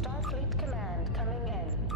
Starfleet Command coming in.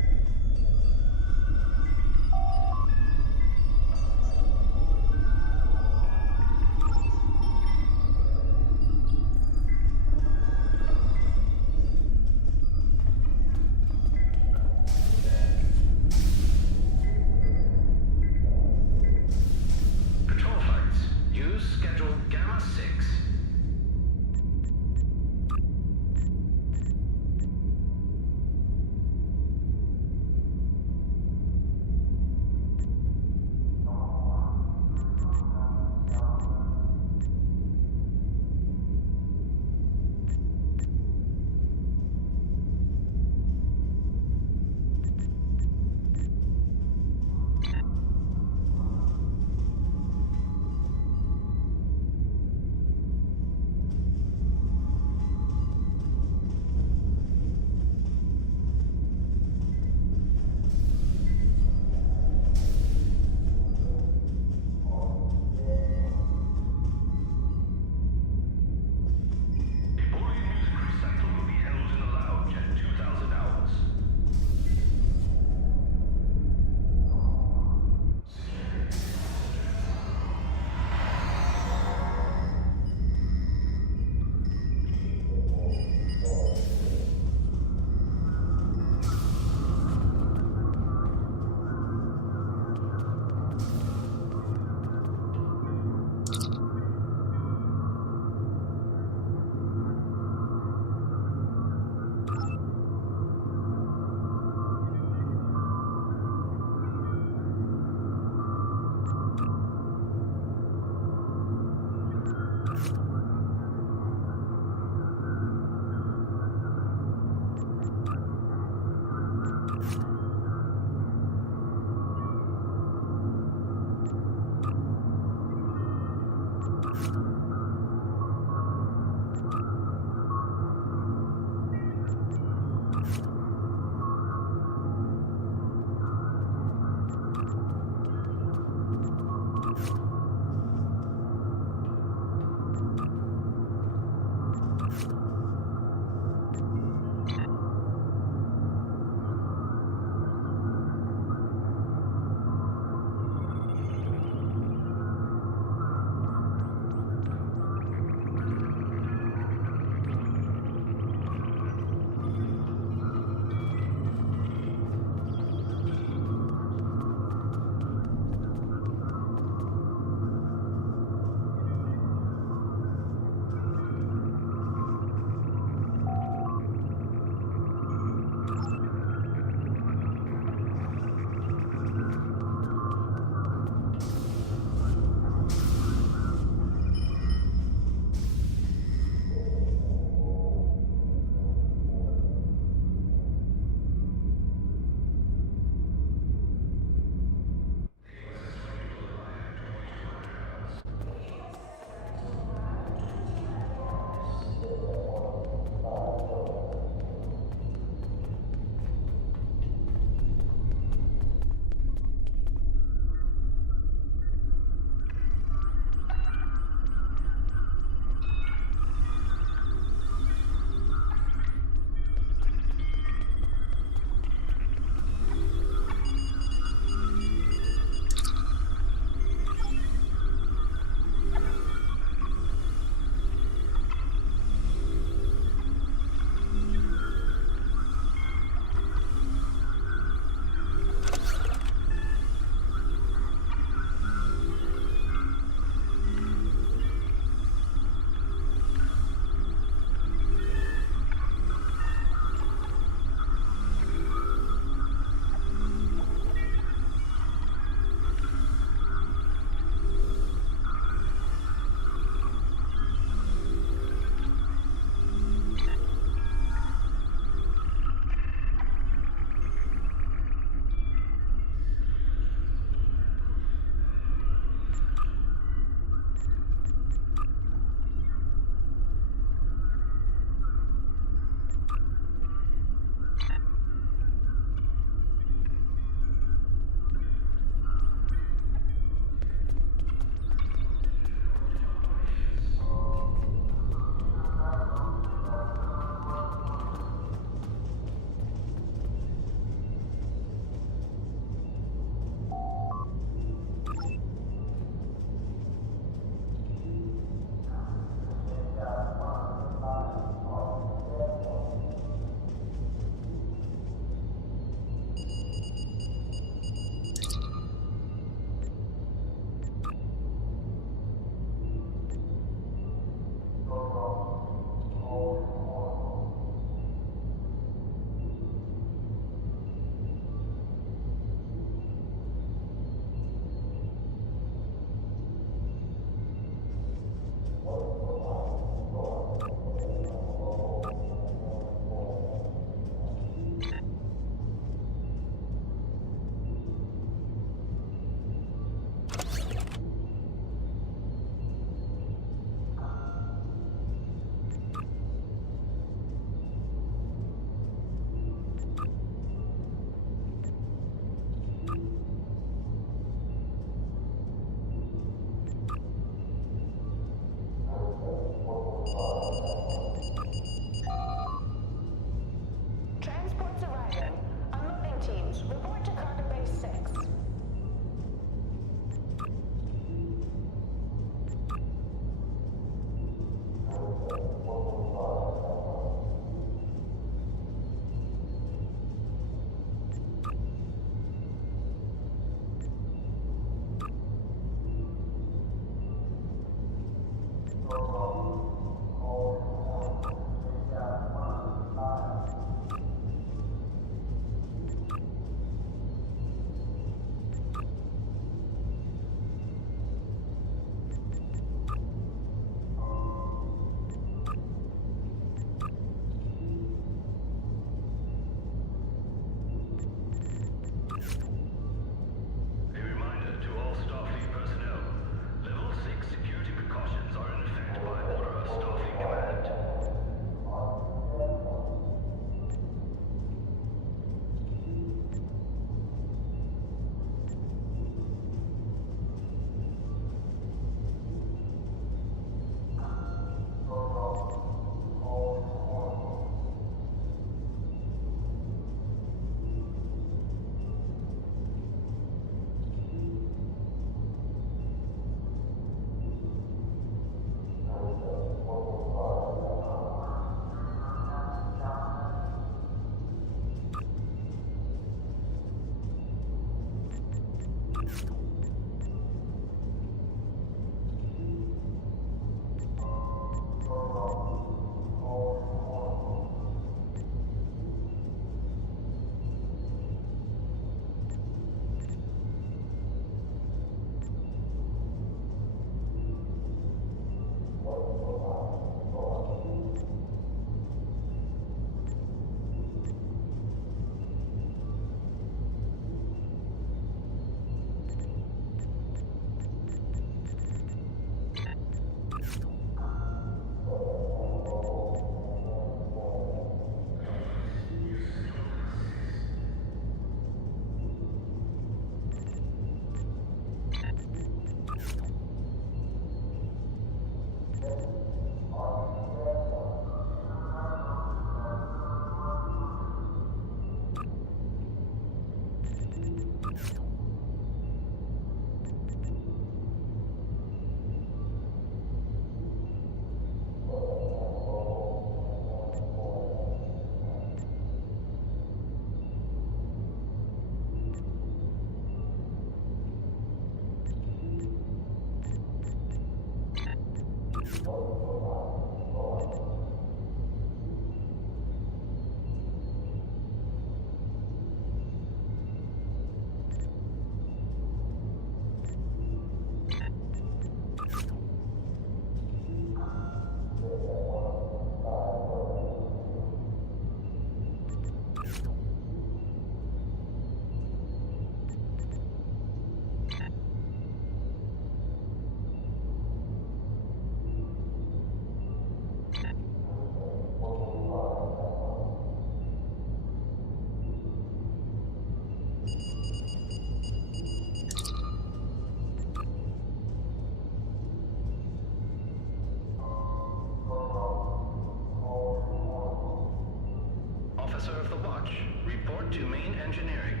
Officer of the Watch, report to main engineering.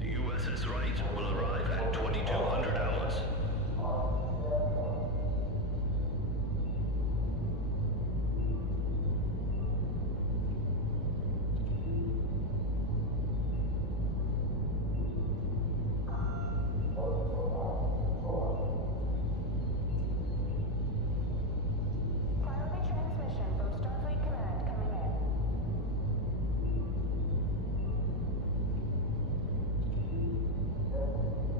The USS Wright will arrive at 2200 hours. Priority transmission from Starfleet Command coming in.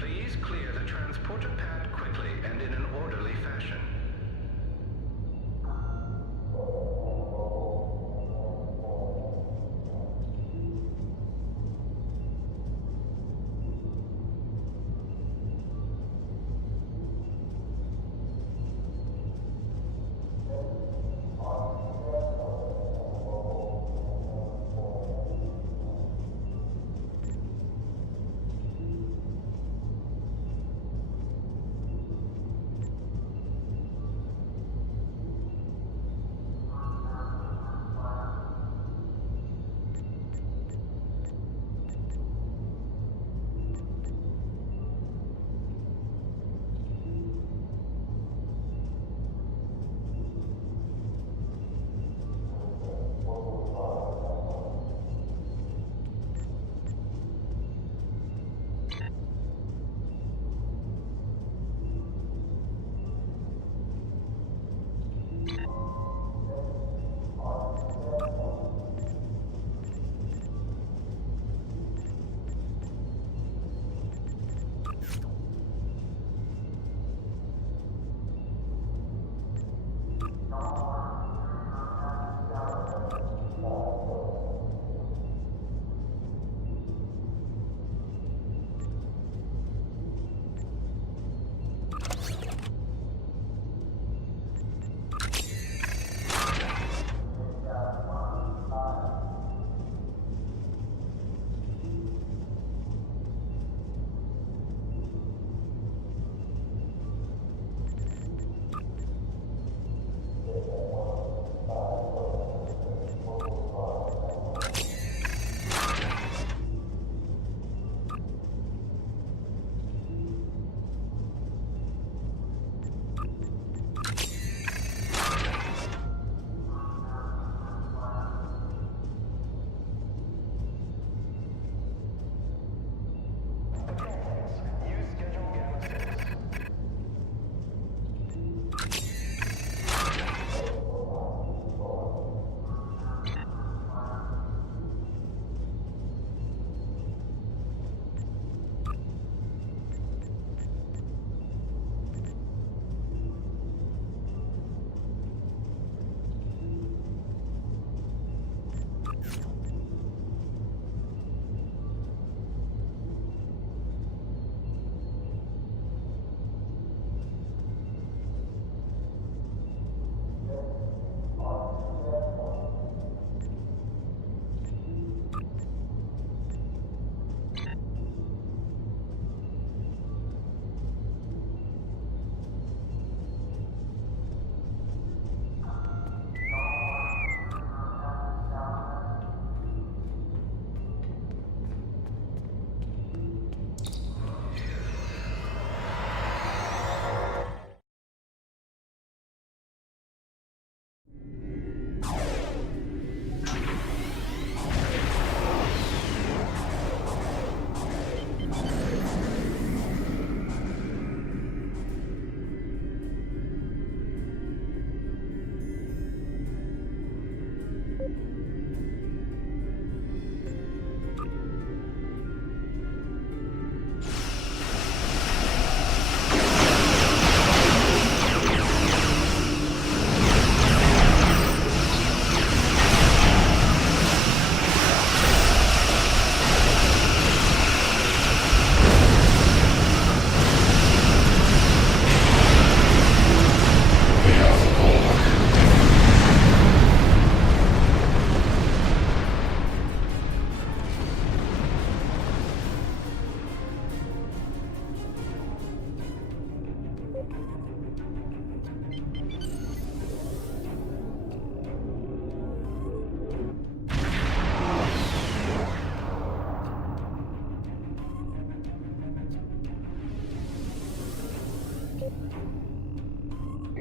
Please clear the transporter pad quickly and in an orderly fashion.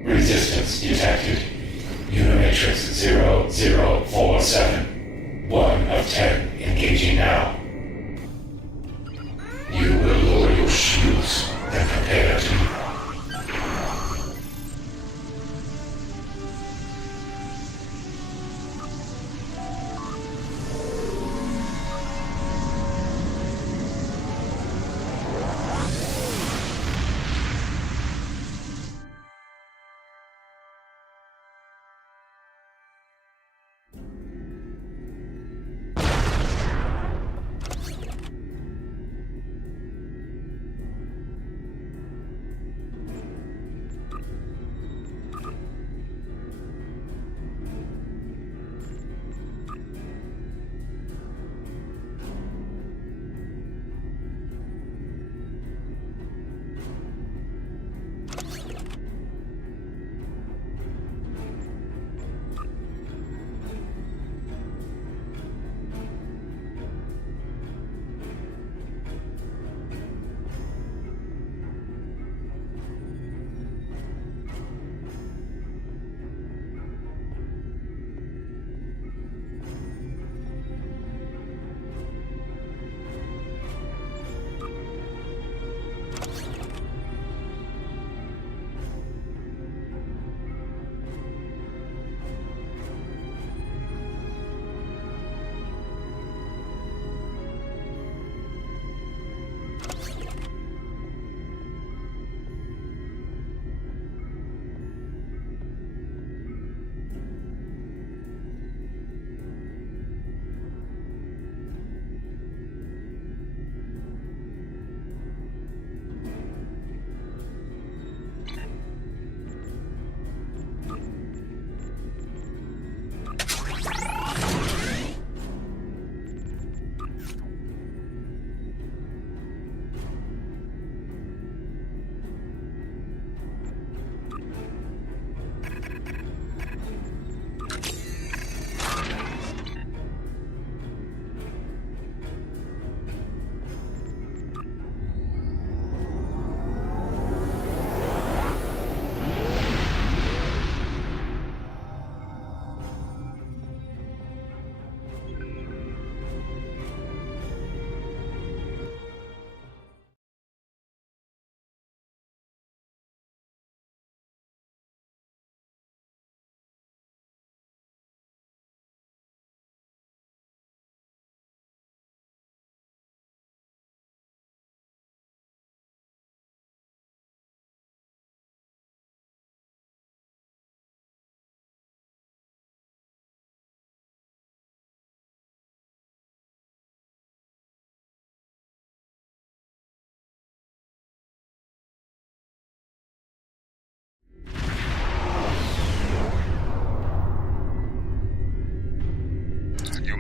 Resistance detected. Unimatrix 0047. 1 of 10 engaging now. You will lower your shields and prepare to...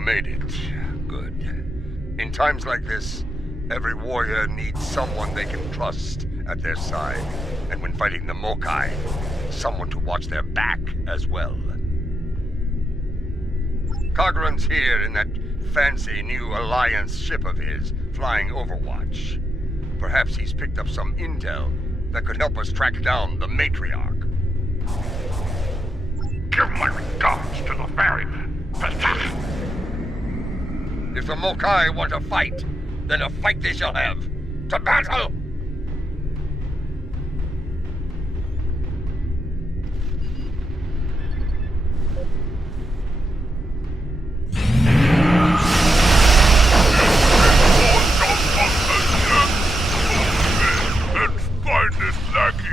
made it. Good. In times like this, every warrior needs someone they can trust at their side. And when fighting the Mokai, someone to watch their back as well. Cogran's here in that fancy new Alliance ship of his, flying Overwatch. Perhaps he's picked up some intel that could help us track down the Matriarch. Give my regards to the ferryman. If the Mokai want to fight, then a fight they shall have. To battle! Let's find this lackey.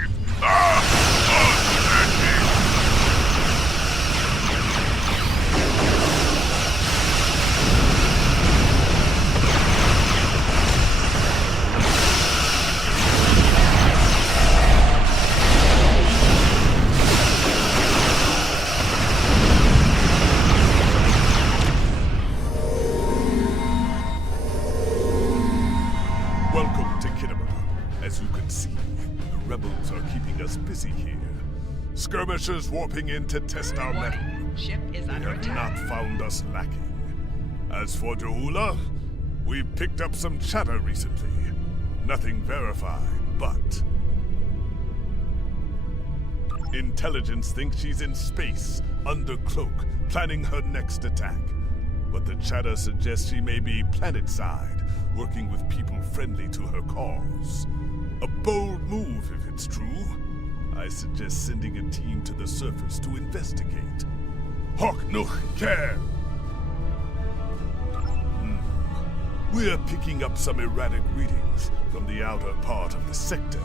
Welcome to Kinema. As you can see, the rebels are keeping us busy here. Skirmishers warping in to test our mettle. Ship is They under have attack. not found us lacking. As for Jahula, we've picked up some chatter recently. Nothing verified, but... Intelligence thinks she's in space, under cloak, planning her next attack. But the chatter suggests she may be planet-side, working with people friendly to her cause. A bold move, if it's true. I suggest sending a team to the surface to investigate. Hawk Nuch Care! We're picking up some erratic readings from the outer part of the sector.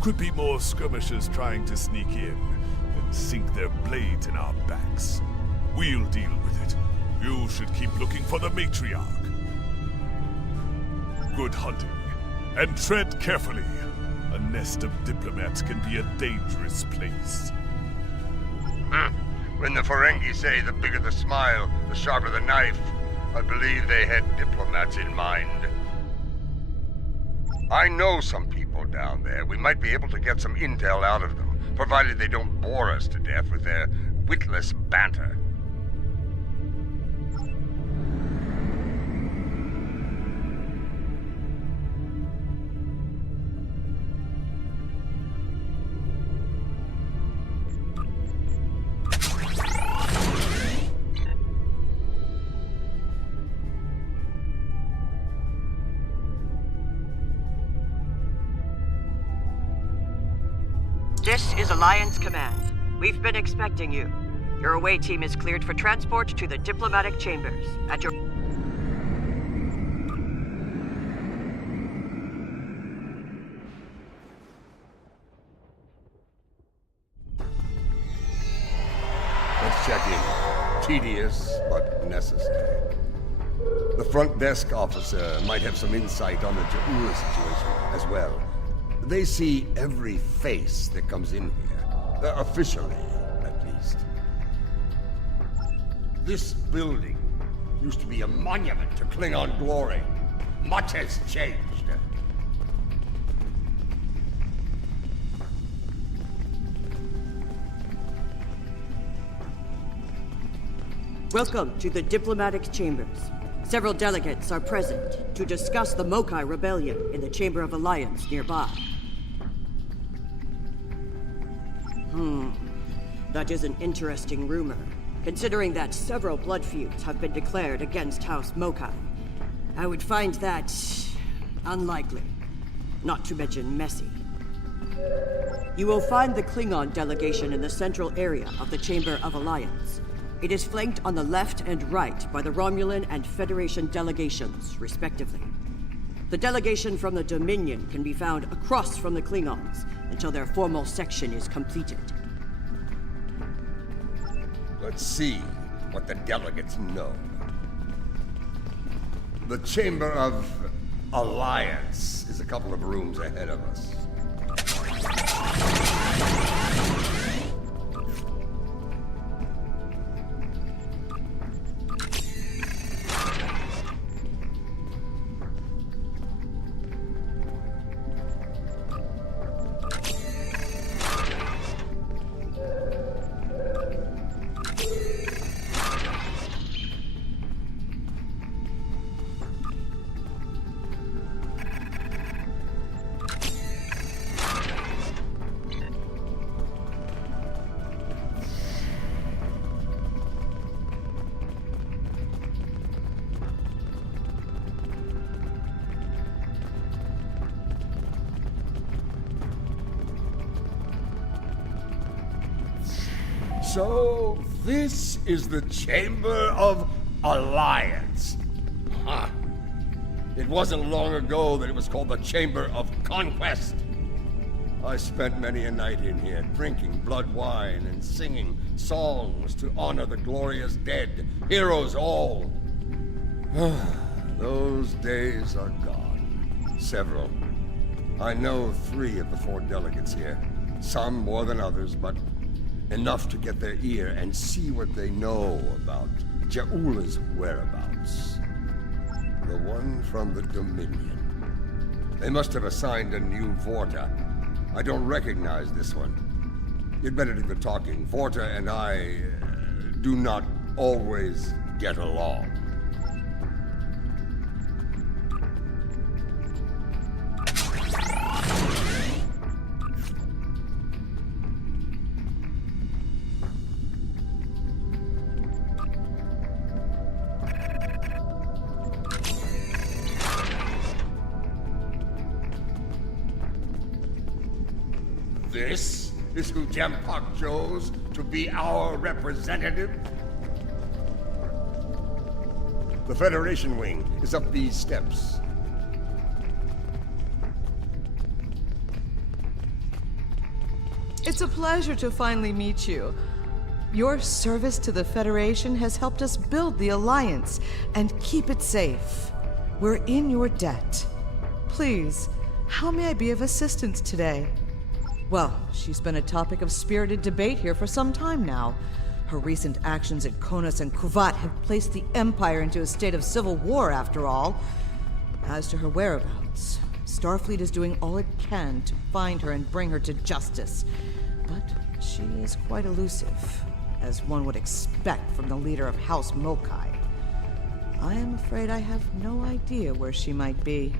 Could be more skirmishers trying to sneak in and sink their blades in our backs. We'll deal with it. You should keep looking for the Matriarch. Good hunting. And tread carefully. A nest of diplomats can be a dangerous place. When the Ferengi say the bigger the smile, the sharper the knife, I believe they had diplomats in mind. I know some people down there. We might be able to get some intel out of them, provided they don't bore us to death with their witless banter. This is Alliance Command. We've been expecting you. Your away team is cleared for transport to the diplomatic chambers. At your... Let's check in. Tedious, but necessary. The front desk officer might have some insight on the Jahula situation as well. They see every face that comes in here. Officially, at least. This building used to be a monument to Klingon glory. Much has changed. Welcome to the diplomatic chambers. Several delegates are present to discuss the Mokai Rebellion in the Chamber of Alliance nearby. That is an interesting rumor, considering that several blood feuds have been declared against House Mokai. I would find that unlikely, not to mention messy. You will find the Klingon delegation in the central area of the Chamber of Alliance. It is flanked on the left and right by the Romulan and Federation delegations, respectively. The delegation from the Dominion can be found across from the Klingons until their formal section is completed. Let's see what the delegates know. The Chamber of Alliance is a couple of rooms ahead of us. So, this is the Chamber of Alliance. Huh. It wasn't long ago that it was called the Chamber of Conquest. I spent many a night in here, drinking blood wine and singing songs to honor the glorious dead, heroes all. Those days are gone. Several. I know 3 of the 4 delegates here. Some more than others, but enough to get their ear and see what they know about Ja'ula's whereabouts. The one from the Dominion. They must have assigned a new Vorta. I don't recognize this one. You'd better do the talking. Vorta and I do not always get along. This is who Jampak chose to be our representative? The Federation wing is up these steps. It's a pleasure to finally meet you. Your service to the Federation has helped us build the Alliance and keep it safe. We're in your debt. Please, how may I be of assistance today? Well, she's been a topic of spirited debate here for some time now. Her recent actions at Konos and Kuvat have placed the Empire into a state of civil war, after all. As to her whereabouts, Starfleet is doing all it can to find her and bring her to justice. But she is quite elusive, as one would expect from the leader of House Mokai. I am afraid I have no idea where she might be.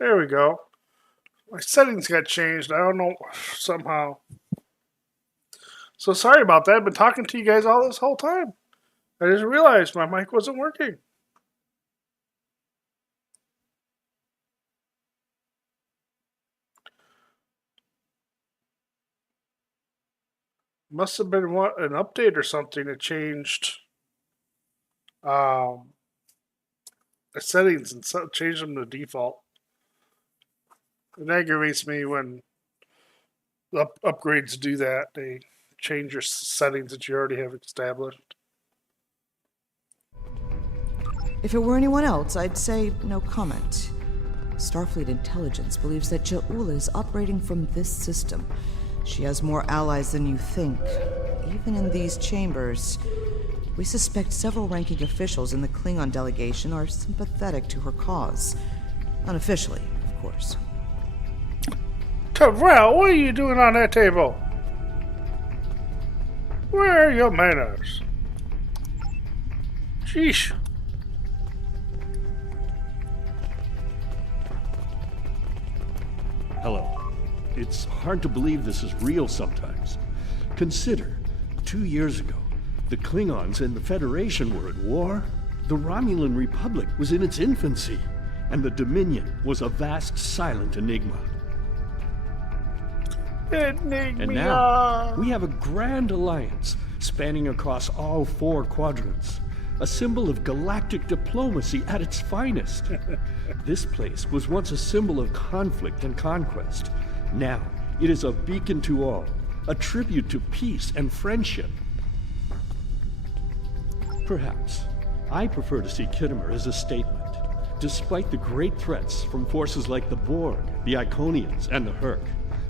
There we go. My settings got changed. I don't know, somehow. So sorry about that. I've been talking to you guys all this whole time. I just realized my mic wasn't working. Must have been an update or something that changed the settings and changed them to default. It aggravates me when the upgrades do that. They change your settings that you already have established. If it were anyone else, I'd say no comment. Starfleet intelligence believes that Ja'ula is operating from this system. She has more allies than you think. Even in these chambers, we suspect several ranking officials in the Klingon delegation are sympathetic to her cause. Unofficially, of course. Terrell, what are you doing on that table? Where are your manners? Sheesh. Hello. It's hard to believe this is real sometimes. Consider, 2 years ago, the Klingons and the Federation were at war. The Romulan Republic was in its infancy, and the Dominion was a vast, silent enigma. And now, we have a grand alliance spanning across all 4 quadrants, a symbol of galactic diplomacy at its finest. This place was once a symbol of conflict and conquest. Now, it is a beacon to all, a tribute to peace and friendship. Perhaps, I prefer to see Kittimer as a statement. Despite the great threats from forces like the Borg, the Iconians, and the Herc,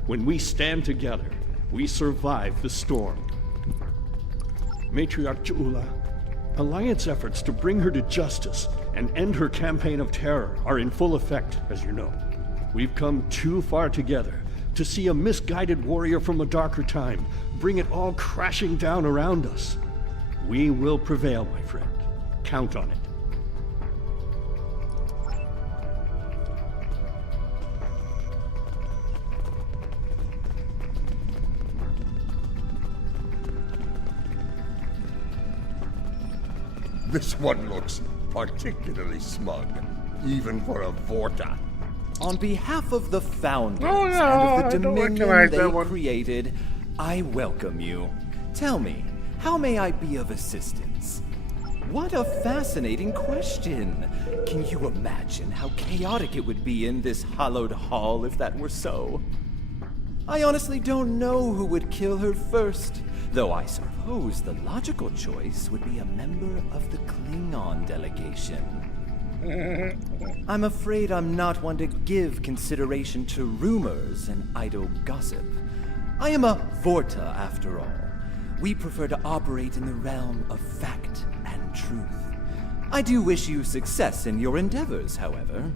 when we stand together, we survive the storm. Matriarch Ja'ula, Alliance efforts to bring her to justice and end her campaign of terror are in full effect, as you know. We've come too far together to see a misguided warrior from a darker time bring it all crashing down around us. We will prevail, my friend. Count on it. This one looks particularly smug, even for a Vorta. On behalf of the founders Oh, yeah, and I of the don't dominion recognize they that one. created, I welcome you. Tell me, how may I be of assistance? What a fascinating question. Can you imagine how chaotic it would be in this hallowed hall if that were so? I honestly don't know who would kill her first, though I suppose the logical choice would be a member of the Klingon delegation. I'm afraid I'm not one to give consideration to rumors and idle gossip. I am a Vorta, after all. We prefer to operate in the realm of fact and truth. I do wish you success in your endeavors, however.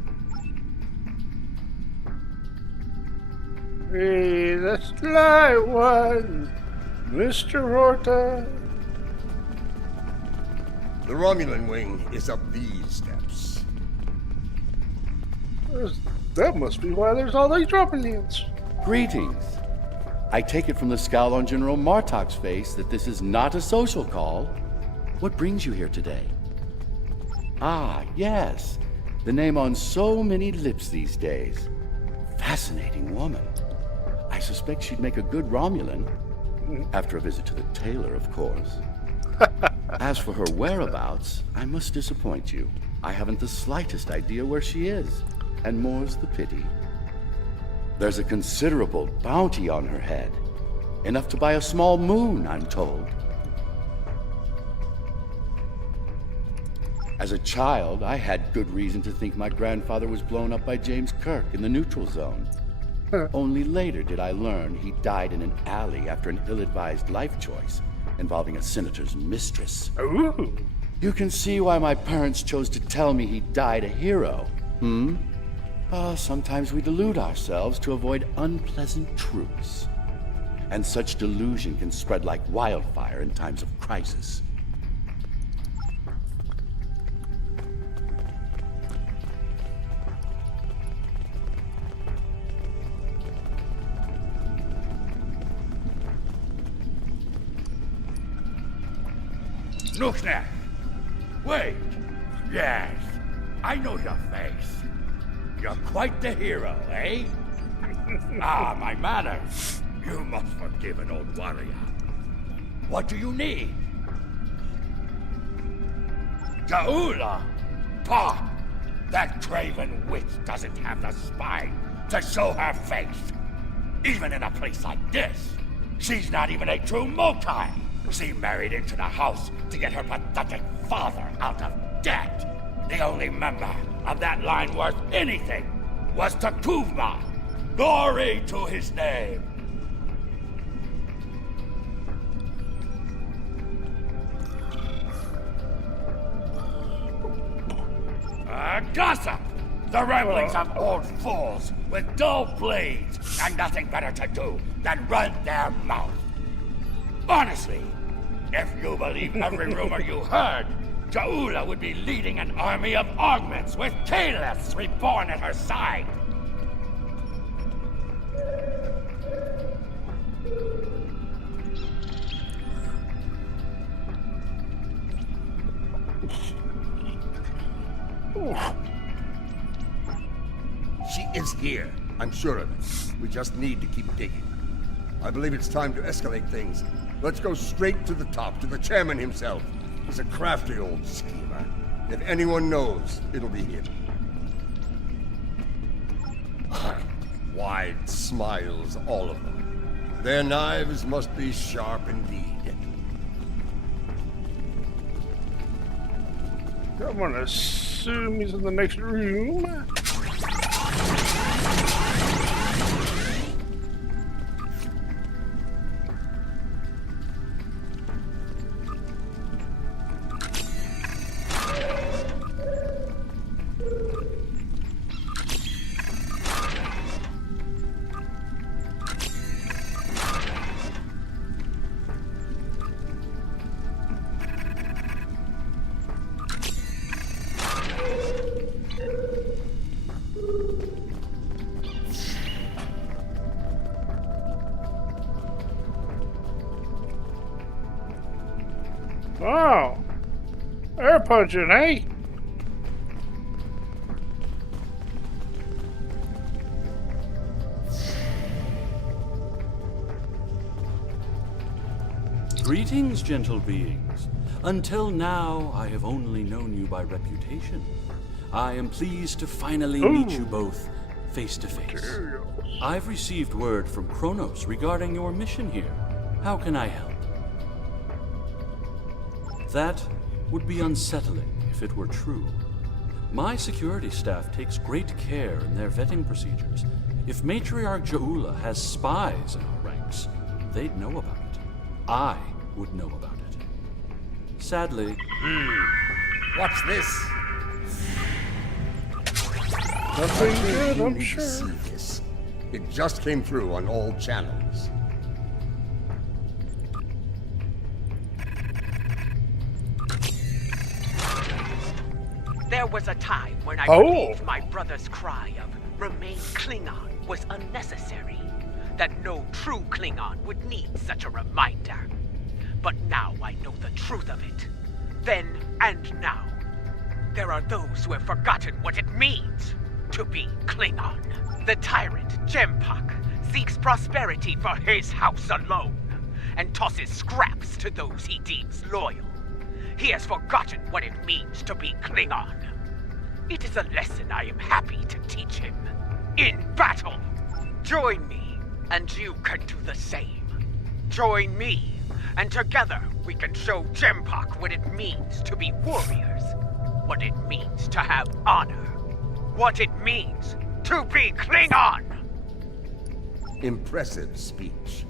Hey, the sly one, Mr. Horta. The Romulan wing is up these steps. That must be why there's all these Romulans. Greetings. I take it from the scowl on General Martok's face that this is not a social call. What brings you here today? Ah, yes. The name on so many lips these days. Fascinating woman. I suspect she'd make a good Romulan. After a visit to the tailor, of course. As for her whereabouts, I must disappoint you. I haven't the slightest idea where she is. And more's the pity. There's a considerable bounty on her head. Enough to buy a small moon, I'm told. As a child, I had good reason to think my grandfather was blown up by James Kirk in the neutral zone. Only later did I learn he died in an alley after an ill-advised life choice involving a senator's mistress. Ooh. You can see why my parents chose to tell me he died a hero. Sometimes we delude ourselves to avoid unpleasant truths. And such delusion can spread like wildfire in times of crisis. Nukhnek! Wait! Yes, I know your face. You're quite the hero, eh? Ah, my manners. You must forgive an old warrior. What do you need? Jaula! Pah! That craven witch doesn't have the spine to show her face. Even in a place like this, she's not even a true Mokai. She married into the house to get her pathetic father out of debt. The only member of that line worth anything was Takuvma. Glory to his name. Gossip! The ramblings of old fools with dull blades and nothing better to do than run their mouth. Honestly, if you believe every rumor you heard, Jaula would be leading an army of augments with Kaliths reborn at her side. She is here. I'm sure of it. We just need to keep digging. I believe it's time to escalate things. Let's go straight to the top, to the chairman himself. He's a crafty old schemer. If anyone knows, it'll be him. Wide smiles, all of them. Their knives must be sharp indeed. I'm gonna assume he's in the next room. Oh. Air punching, eh? Greetings, gentle beings. Until now, I have only known you by reputation. I am pleased to finally meet you both face to face. I've received word from Kronos regarding your mission here. How can I help? That would be unsettling if it were true. My security staff takes great care in their vetting procedures. If Matriarch Jaula has spies in our ranks, they'd know about it. I would know about it. Sadly... What's this? Nothing good, You I'm need to sure. see this. It just came through on all channels. There was a time when I Oh. believed my brother's cry of "Remain Klingon" was unnecessary. That no true Klingon would need such a reminder. But now I know the truth of it. Then and now. There are those who have forgotten what it means to be Klingon. The tyrant, Jempak, seeks prosperity for his house alone, and tosses scraps to those he deems loyal. He has forgotten what it means to be Klingon. It is a lesson I am happy to teach him. In battle! Join me, and you can do the same. Join me, and together we can show Jempak what it means to be warriors. What it means to have honor. What it means to be Klingon! Impressive speech.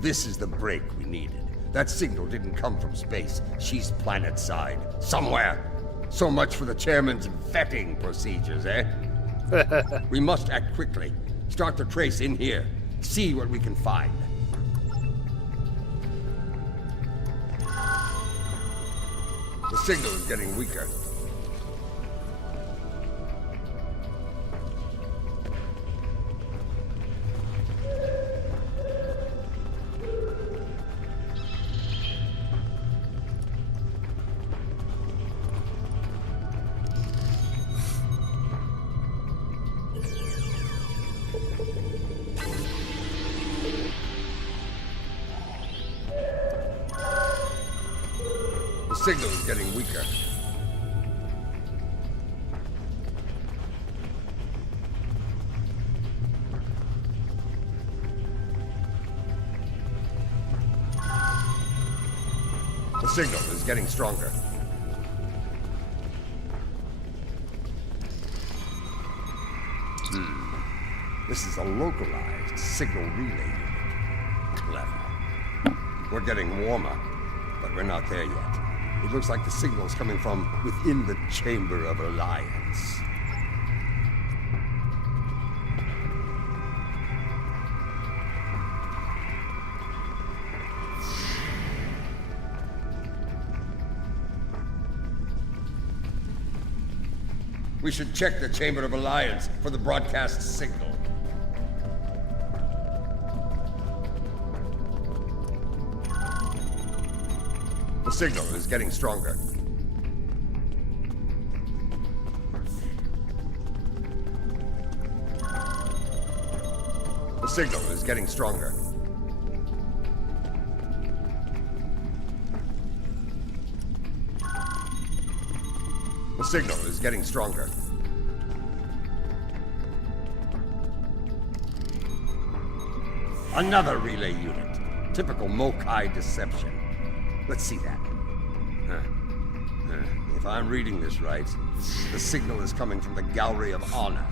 This is the break we needed. That signal didn't come from space. She's planet-side. Somewhere. So much for the chairman's vetting procedures, eh? We must act quickly. Start the trace in here. See what we can find. The signal is getting weaker. The signal is getting weaker. The signal is getting stronger. This is a localized signal relay unit. Clever. We're getting warmer, but we're not there yet. It looks like the signal's coming from within the Chamber of Alliance. We should check the Chamber of Alliance for the broadcast signal. The signal is getting stronger. The signal is getting stronger. The signal is getting stronger. Another relay unit. Typical Mokai deception. Let's see that. If I'm reading this right, the signal is coming from the Gallery of Honor.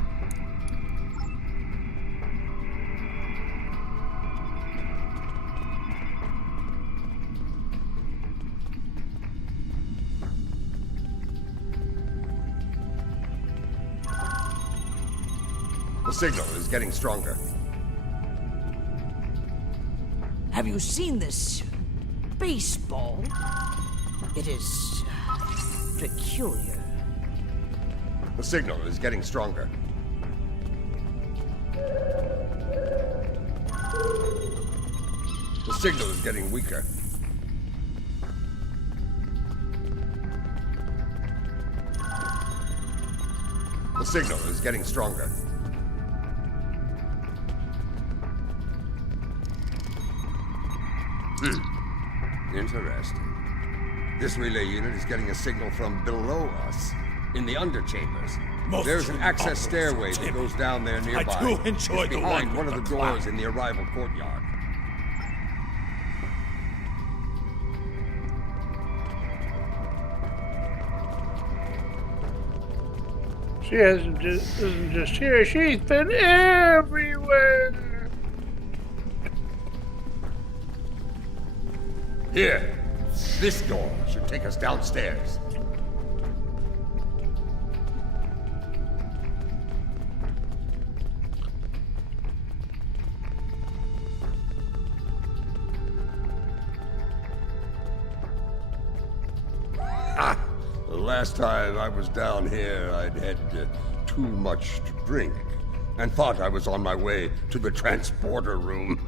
The signal is getting stronger. Have you seen this baseball? It is peculiar. The signal is getting stronger. The signal is getting weaker. signal is getting stronger. Interesting. This relay unit is getting a signal from below us, in the underchambers. There's an access stairway that goes down there nearby. I do enjoy it's the behind one one of with the the doors cloud. in the arrival courtyard. She isn't just here, she's been everywhere. Here, this door should take us downstairs. The last time I was down here, I'd had too much to drink and thought I was on my way to the transporter room.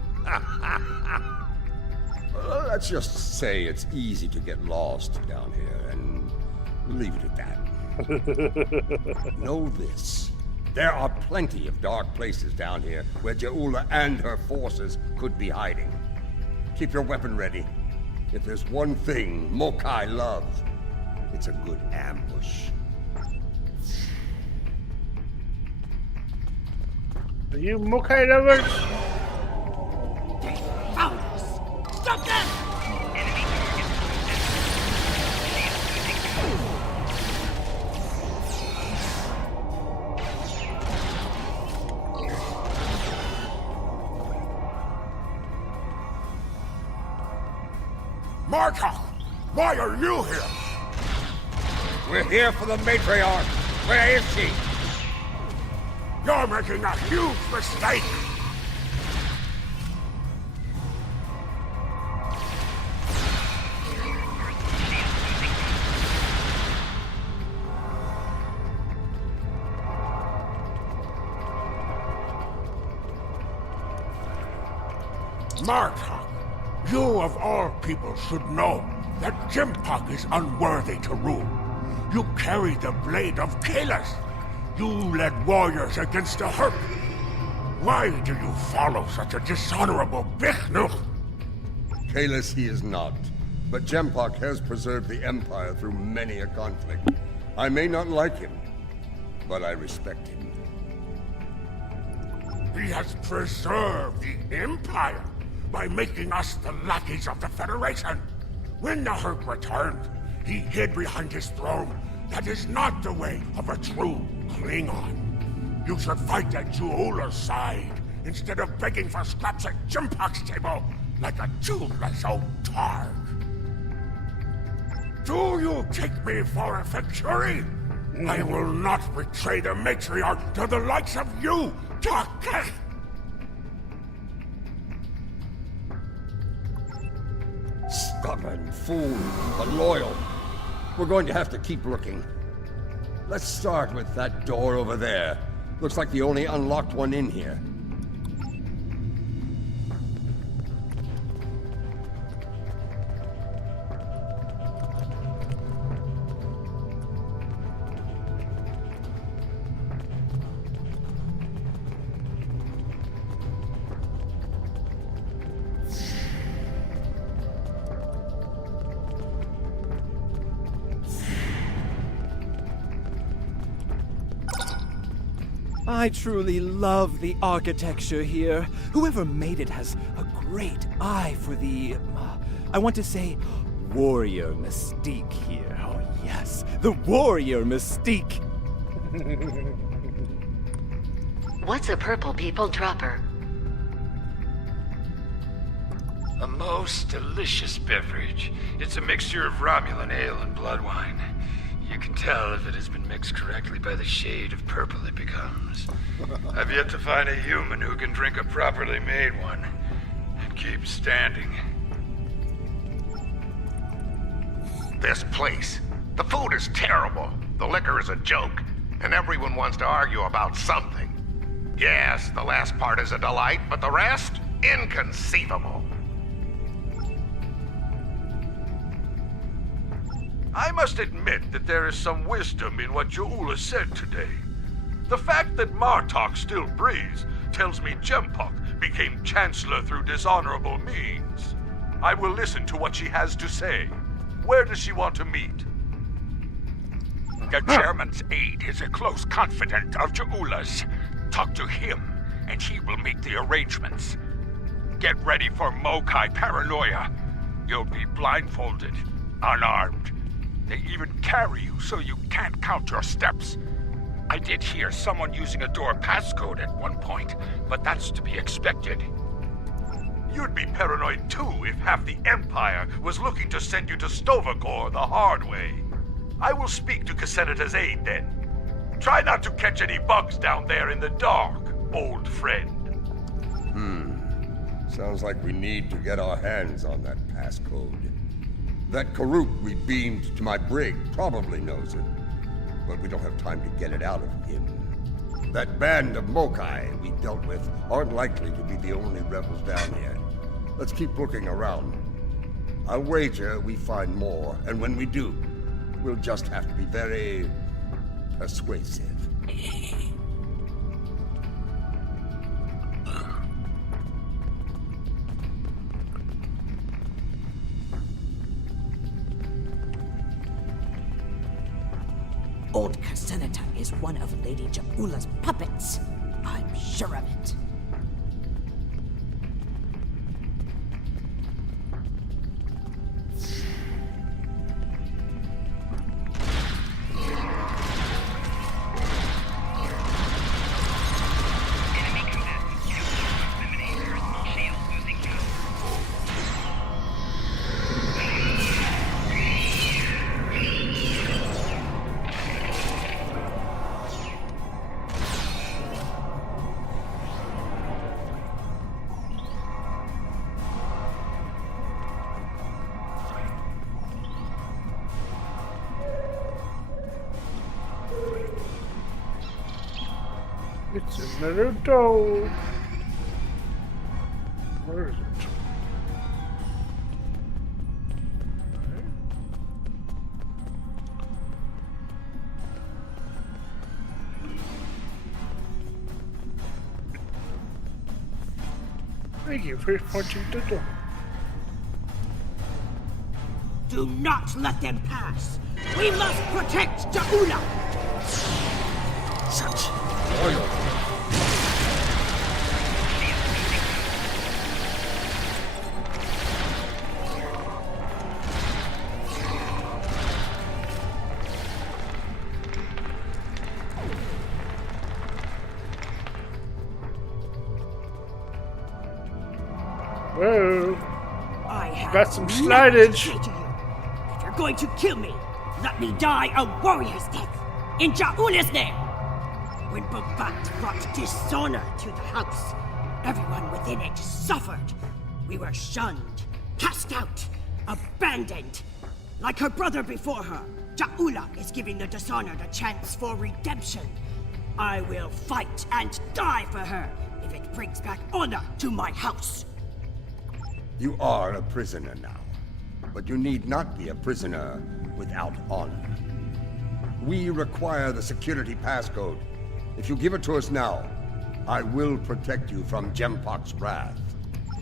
Let's just say it's easy to get lost down here and leave it at that. Know this. There are plenty of dark places down here where Jaula and her forces could be hiding. Keep your weapon ready. If there's one thing Mokai loves, it's a good ambush. Are you Mokai lovers? They found us! Stop them! Martok! Why are you here? We're here for the matriarch. Where is she? You're making a huge mistake! Martok, you of all people should know that Jimpak is unworthy to rule. You carry the blade of Kalis. You led warriors against the Herc. Why do you follow such a dishonorable Bichnuk? Kalis he is not, but Jempak has preserved the Empire through many a conflict. I may not like him, but I respect him. He has preserved the Empire by making us the lackeys of the Federation. When the Herc returned, he hid behind his throne. That is not the way of a true Klingon. You should fight at Juula's side, instead of begging for scraps at Jimpak's table, like a toothless old targ. Do you take me for a Factory? I will not betray the matriarch to the likes of you, Takeh! Stubborn fool, but loyal. We're going to have to keep looking. Let's start with that door over there. Looks like the only unlocked one in here. I truly love the architecture here. Whoever made it has a great eye for the, I want to say, warrior mystique here. Oh yes, the warrior mystique. What's a purple people dropper? A most delicious beverage. It's a mixture of Romulan ale and blood wine. You can tell if it has been mixed correctly by the shade of purple it becomes. I've yet to find a human who can drink a properly made one and keep standing. This place. The food is terrible. The liquor is a joke. And everyone wants to argue about something. Yes, the last part is a delight, but the rest? Inconceivable. I must admit that there is some wisdom in what Jaula said today. The fact that Martok still breathes tells me Jempok became Chancellor through dishonorable means. I will listen to what she has to say. Where does she want to meet? The chairman's aide is a close confidant of Ja'ula's. Talk to him, and he will make the arrangements. Get ready for Mokai paranoia. You'll be blindfolded, unarmed. They even carry you so you can't count your steps. I did hear someone using a door passcode at one point, but that's to be expected. You'd be paranoid too if half the Empire was looking to send you to Stovacor the hard way. I will speak to Cassenita's aide then. Try not to catch any bugs down there in the dark, old friend. Sounds like we need to get our hands on that passcode. That Karuk we beamed to my brig probably knows it, but we don't have time to get it out of him. That band of Mokai we dealt with aren't likely to be the only rebels down here. Let's keep looking around. I'll wager we find more, and when we do, we'll just have to be very persuasive. Old Cassenita is one of Lady Ja'ula's puppets. I'm sure of it. It's another door. Where is it? Thank you for pointing the door. Do not let them pass. We must protect Ja'ula. Such loyalty. Whoa. I have Got some nothing slidage. to say to you. If you're going to kill me, let me die a warrior's death in Ja'ula's name. When Babat brought dishonor to the house, everyone within it suffered. We were shunned, cast out, abandoned. Like her brother before her, Ja'ula is giving the dishonored a chance for redemption. I will fight and die for her if it brings back honor to my house. You are a prisoner now, but you need not be a prisoner without honor. We require the security passcode. If you give it to us now, I will protect you from Jempok's wrath.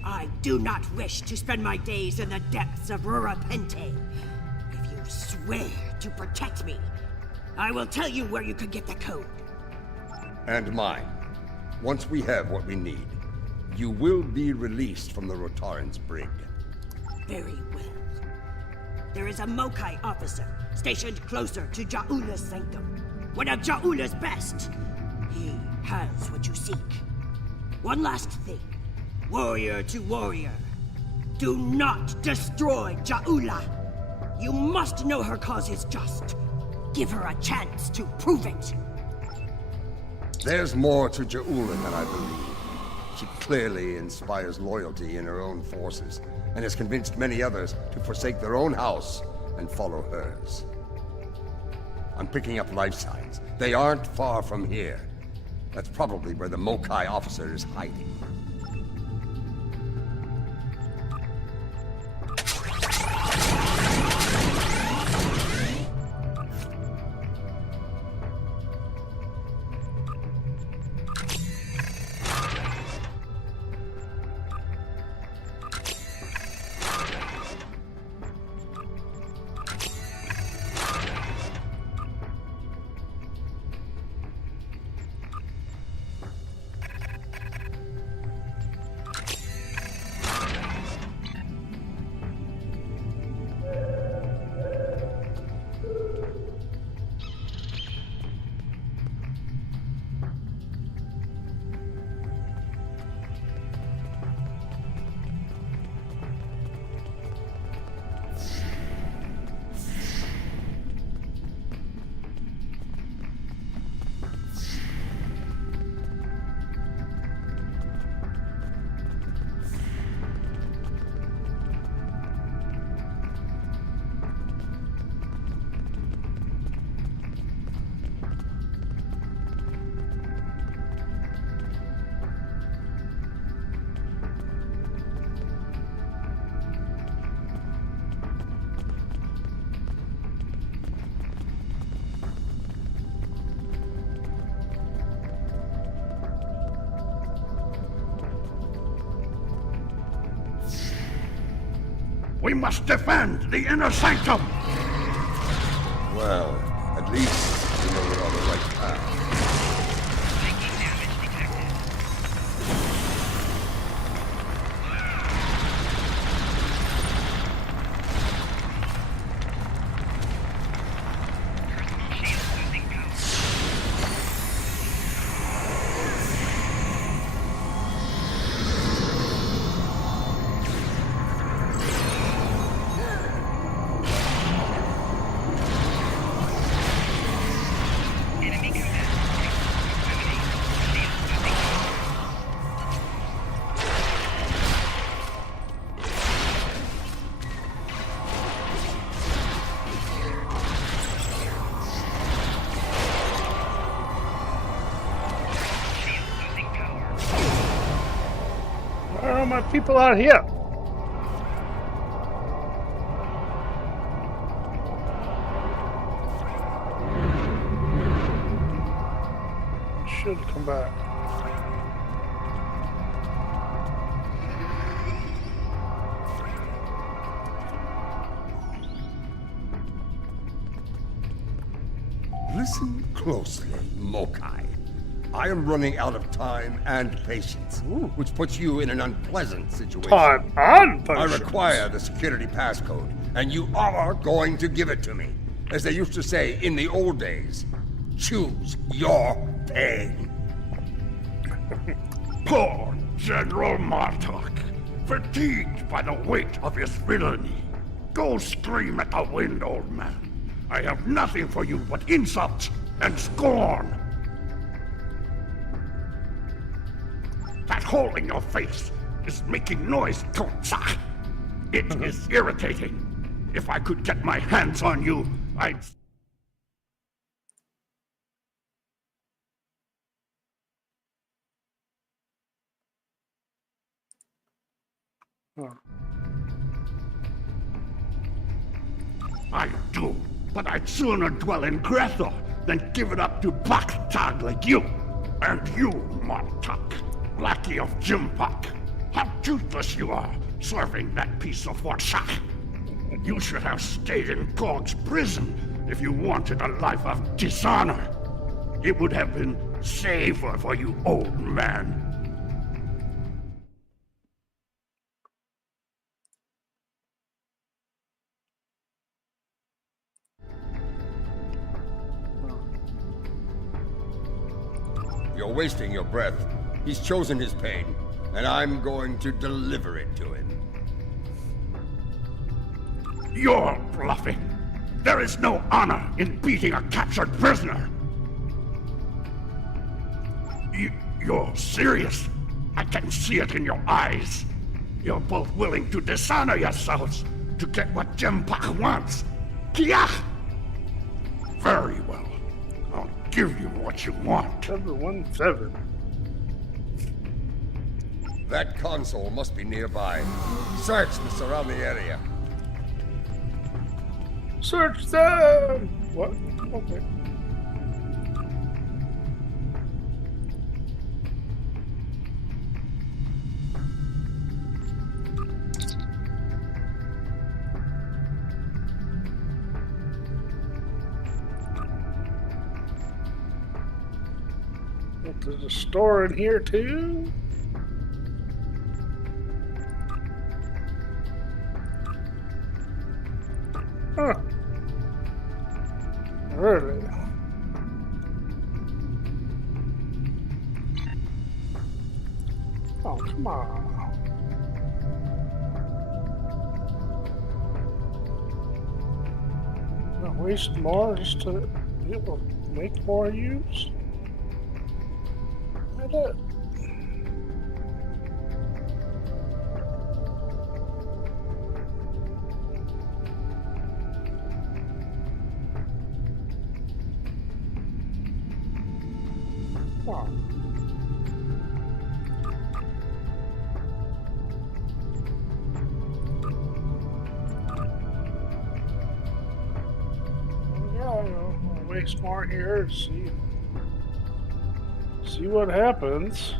I do not wish to spend my days in the depths of Rurapente. If you swear to protect me, I will tell you where you can get the code. And mine. Once we have what we need, you will be released from the Rotaran's brig. Very well. There is a Mokai officer stationed closer to Ja'ula's sanctum. One of Ja'ula's best. He has what you seek. One last thing. Warrior to warrior. Do not destroy Ja'ula. You must know her cause is just. Give her a chance to prove it. There's more to Ja'ula than I believe. She clearly inspires loyalty in her own forces, and has convinced many others to forsake their own house and follow hers. I'm picking up life signs. They aren't far from here. That's probably where the Mokai officer is hiding. We must defend the inner sanctum! Well, at least we know we're on the right path. Where are my people out here? Should come back. Listen closely, Mokai. I am running out of time and patience, which puts you in an unpleasant situation. Time and I patience. require the security passcode, and you are going to give it to me. As they used to say in the old days, choose your pain. Poor General Martok, fatigued by the weight of his villainy. Go scream at the wind, old man. I have nothing for you but insult and scorn. That hole in your face is making noise, Totsa. It is irritating. If I could get my hands on you, I'd... I do, but I'd sooner dwell in Grethel than give it up to Baktag like you. And you, Martok, lackey of Jimpak. How toothless you are, serving that piece of Warshak. You should have stayed in Gog's prison if you wanted a life of dishonor. It would have been safer for you, old man. You're wasting your breath. He's chosen his pain, and I'm going to deliver it to him. You're bluffing. There is no honor in beating a captured prisoner. You're serious. I can see it in your eyes. You're both willing to dishonor yourselves to get what Jimpak wants. Kiach! Very well. I'll give you what you want. 717. That console must be nearby. Search the surrounding area. Search them! What? Okay. There's a store in here too. Huh. Really? Oh, come on. Not waste more just to be able to make more use? I did. Oh. Yeah, I'll waste more here to see what happens.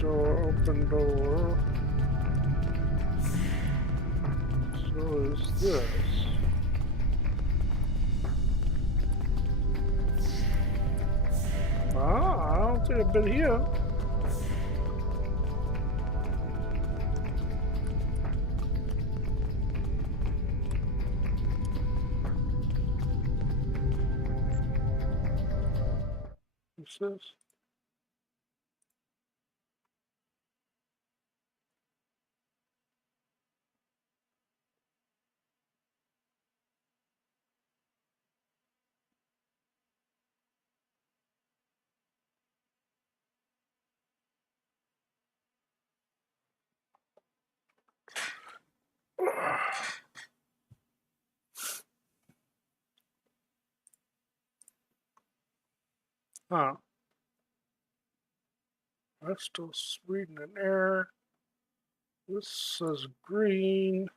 Door, open door. So is this. Ah, I don't think I've been here. What's this? Huh. That's still reading an error. This says green.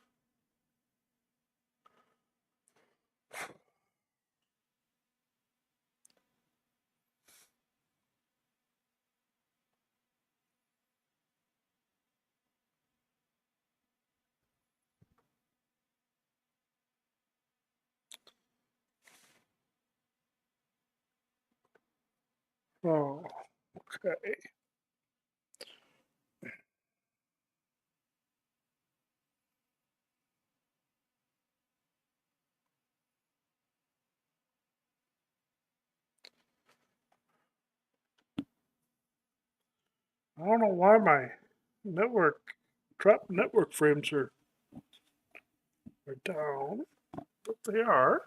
Oh, okay. I don't know why my network frames are down, but they are.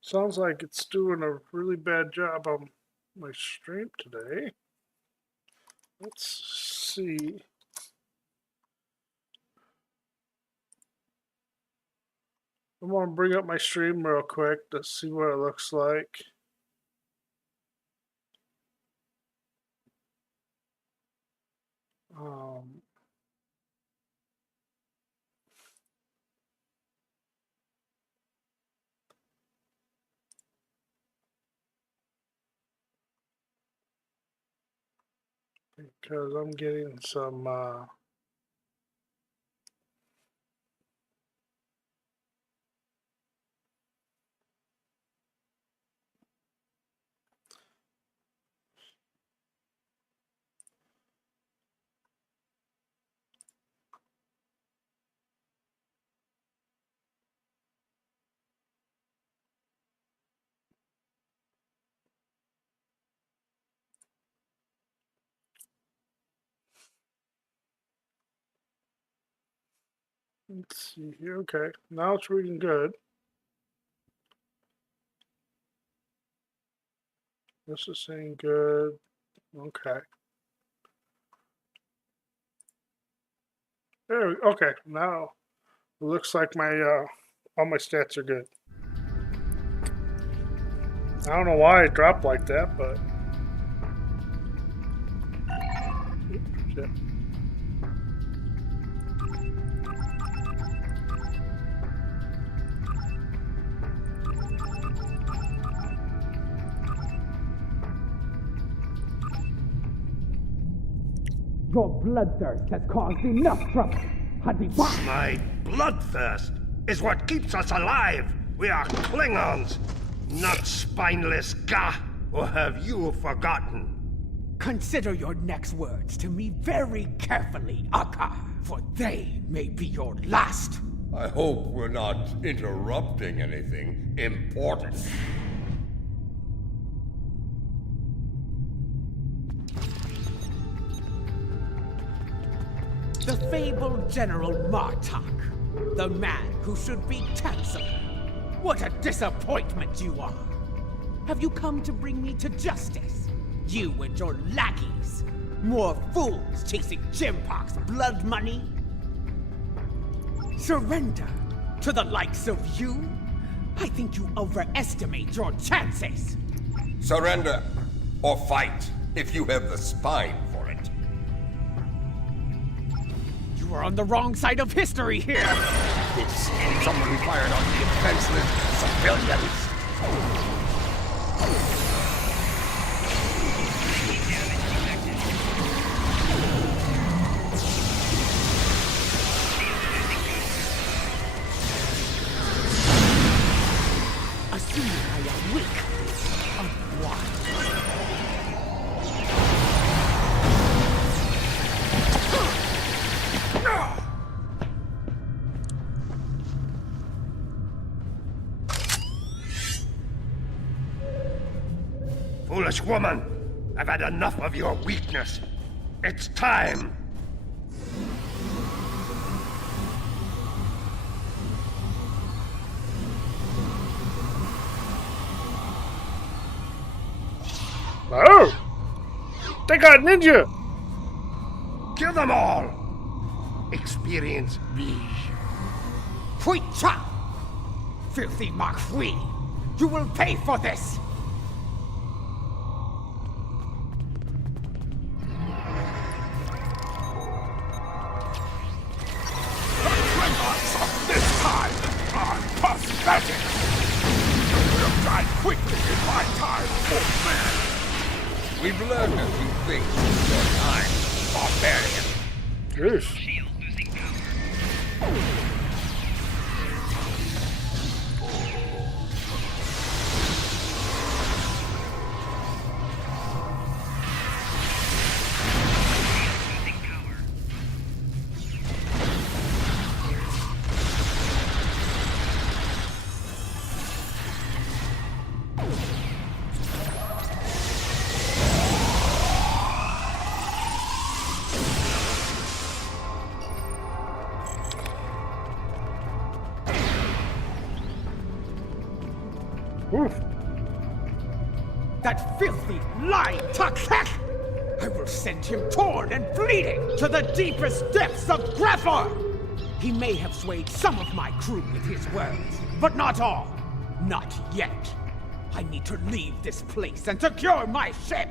Sounds like it's doing a really bad job on my stream today. Let's see. I'm gonna bring up my stream real quick to see what it looks like. Because I'm getting some let's see here. Okay, now it's reading good. This is saying good. Okay. There we, okay, now it looks like my all my stats are good. I don't know why it dropped like that, but shit. Your bloodthirst has caused enough trouble. My bloodthirst is what keeps us alive. We are Klingons, not spineless Gah. Or have you forgotten? Consider your next words to me very carefully, Akka, for they may be your last. I hope we're not interrupting anything important. The fabled General Martok, the man who should be Chancellor. What a disappointment you are! Have you come to bring me to justice? You and your lackeys? More fools chasing Jimpock's blood money? Surrender to the likes of you? I think you overestimate your chances. Surrender or fight if you have the spine for it. You are on the wrong side of history here! It's someone fired on the defenseless civilians. Assuming I am weak. Of what? Foolish woman! I've had enough of your weakness. It's time! Oh! They got ninja! Kill them all! Experience me. Hui Cha! Filthy Marquis! You will pay for this! This time are pathetic! You would have died quickly in my time, old man! We've learned a few things in your time, barbarian. Yes. Oof. That filthy, lying Tuck-Heck! I will send him torn and bleeding to the deepest depths of Grepher! He may have swayed some of my crew with his words, but not all. Not yet. I need to leave this place and secure my ship!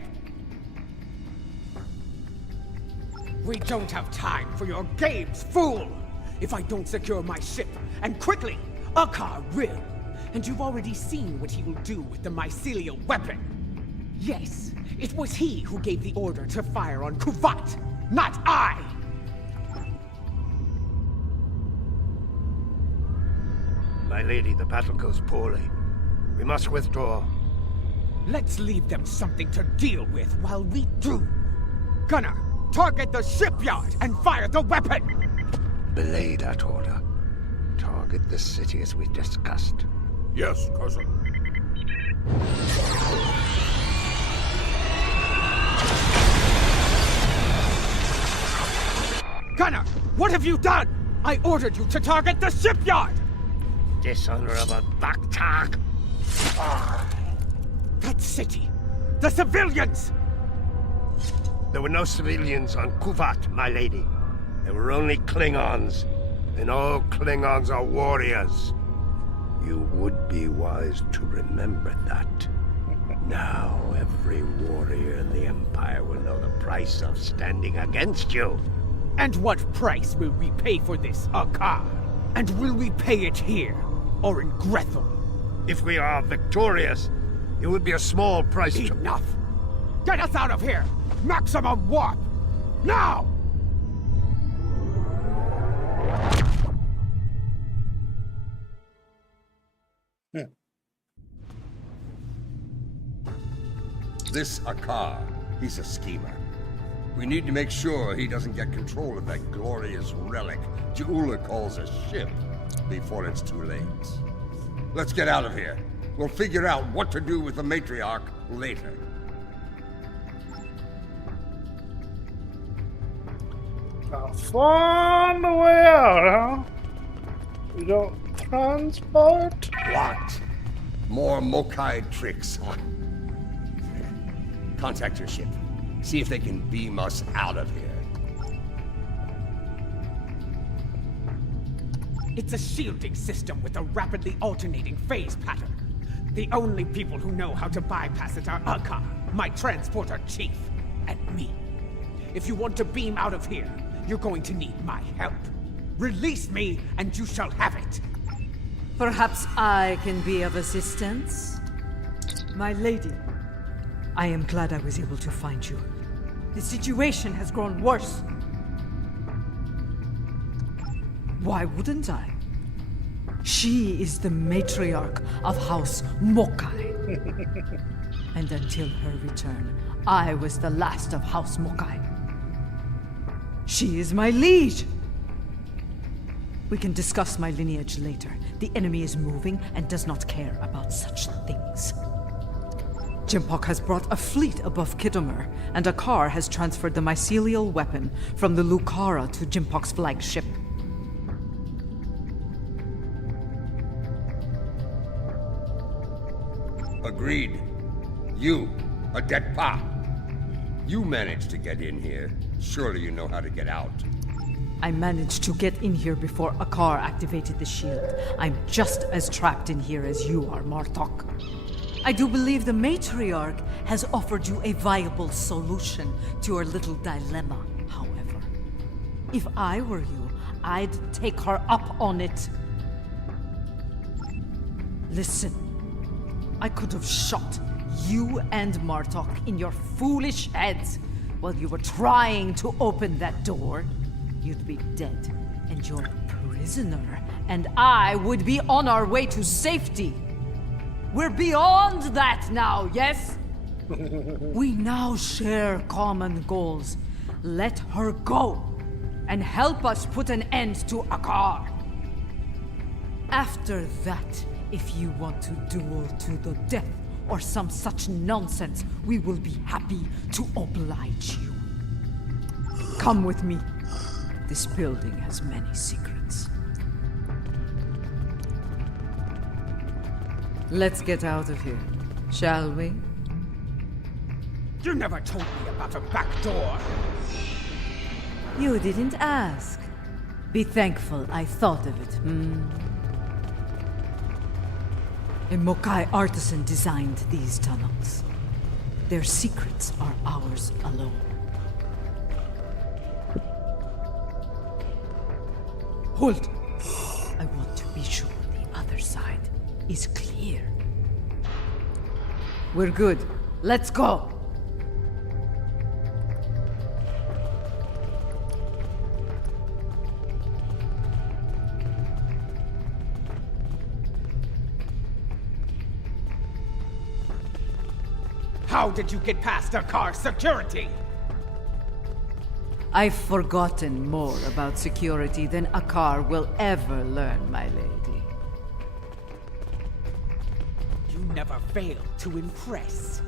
We don't have time for your games, fool! If I don't secure my ship, and quickly, Akar will. And you've already seen what he will do with the mycelial weapon. Yes, it was he who gave the order to fire on Kuvat, not I! My lady, the battle goes poorly. We must withdraw. Let's leave them something to deal with while we do. Gunner, target the shipyard and fire the weapon! Belay that order. Target the city as we discussed. Yes, cousin. Gunner, what have you done? I ordered you to target the shipyard! Dishonorable Baktak! That city! The civilians! There were no civilians on Kuvat, my lady. There were only Klingons. And all Klingons are warriors. You would be wise to remember that. Now every warrior in the Empire will know the price of standing against you. And what price will we pay for this, Akar? And will we pay it here, or in Grethel? If we are victorious, it would be a small price. Enough! Get us out of here! Maximum warp! Now! This Akar, he's a schemer. We need to make sure he doesn't get control of that glorious relic Ja'ula calls a ship before it's too late. Let's get out of here. We'll figure out what to do with the matriarch later. On the way out, huh? We don't transport? What? More Mokai tricks, huh? Contact your ship. See if they can beam us out of here. It's a shielding system with a rapidly alternating phase pattern. The only people who know how to bypass it are Akar, my transporter chief, and me. If you want to beam out of here, you're going to need my help. Release me, and you shall have it. Perhaps I can be of assistance? My lady, I am glad I was able to find you. The situation has grown worse. Why wouldn't I? She is the matriarch of House Mokai. And until her return, I was the last of House Mokai. She is my liege. We can discuss my lineage later. The enemy is moving and does not care about such things. Jimpok has brought a fleet above Kittimer, and Akar has transferred the mycelial weapon from the Lucara to Jimpok's flagship. Agreed. You, a Detpa. You managed to get in here. Surely you know how to get out. I managed to get in here before Akar activated the shield. I'm just as trapped in here as you are, Martok. I do believe the matriarch has offered you a viable solution to our little dilemma, however. If I were you, I'd take her up on it. Listen, I could have shot you and Martok in your foolish heads while you were trying to open that door. You'd be dead, and you're a prisoner, and I would be on our way to safety. We're beyond that now, yes? We now share common goals. Let her go, and help us put an end to Akar. After that, if you want to duel to the death or some such nonsense, we will be happy to oblige you. Come with me. This building has many secrets. Let's get out of here, shall we? You never told me about a back door. You didn't ask. Be thankful I thought of it, A Mokai artisan designed these tunnels. Their secrets are ours alone. Hold! I want to be sure the other side is clear. We're good. Let's go! How did you get past Akar's security? I've forgotten more about security than Akar will ever learn, my lady. You never fail to impress.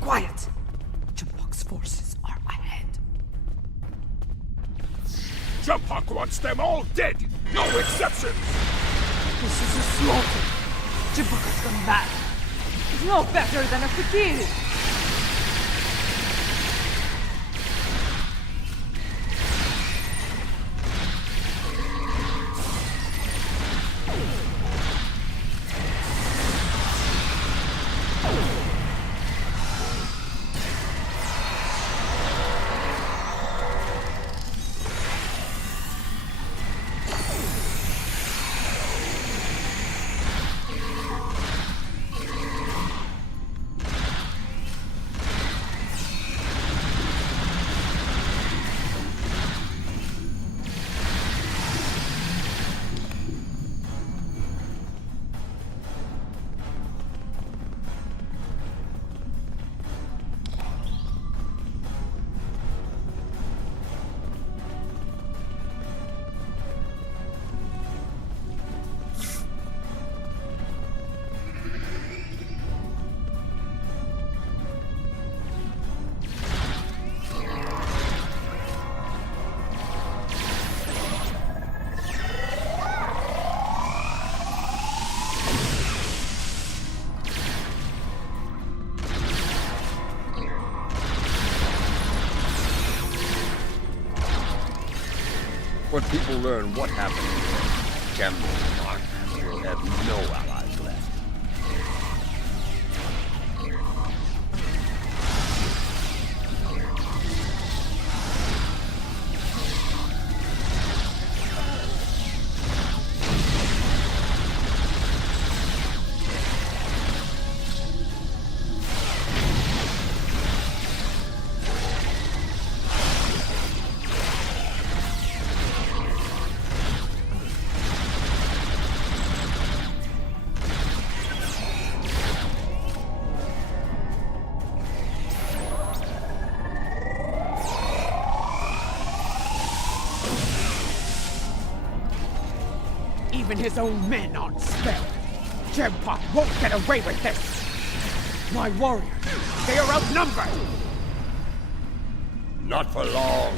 Quiet! Jimpok's forces are ahead. Jimpok wants them all dead! No exceptions! This is a slaughter. Jimpok has gone mad. He's no better than a fakir. When people learn what happened to Camden Mark, will have no allies left. Even his own men aren't spared. Jempok won't get away with this. My warriors, they are outnumbered. Not for long.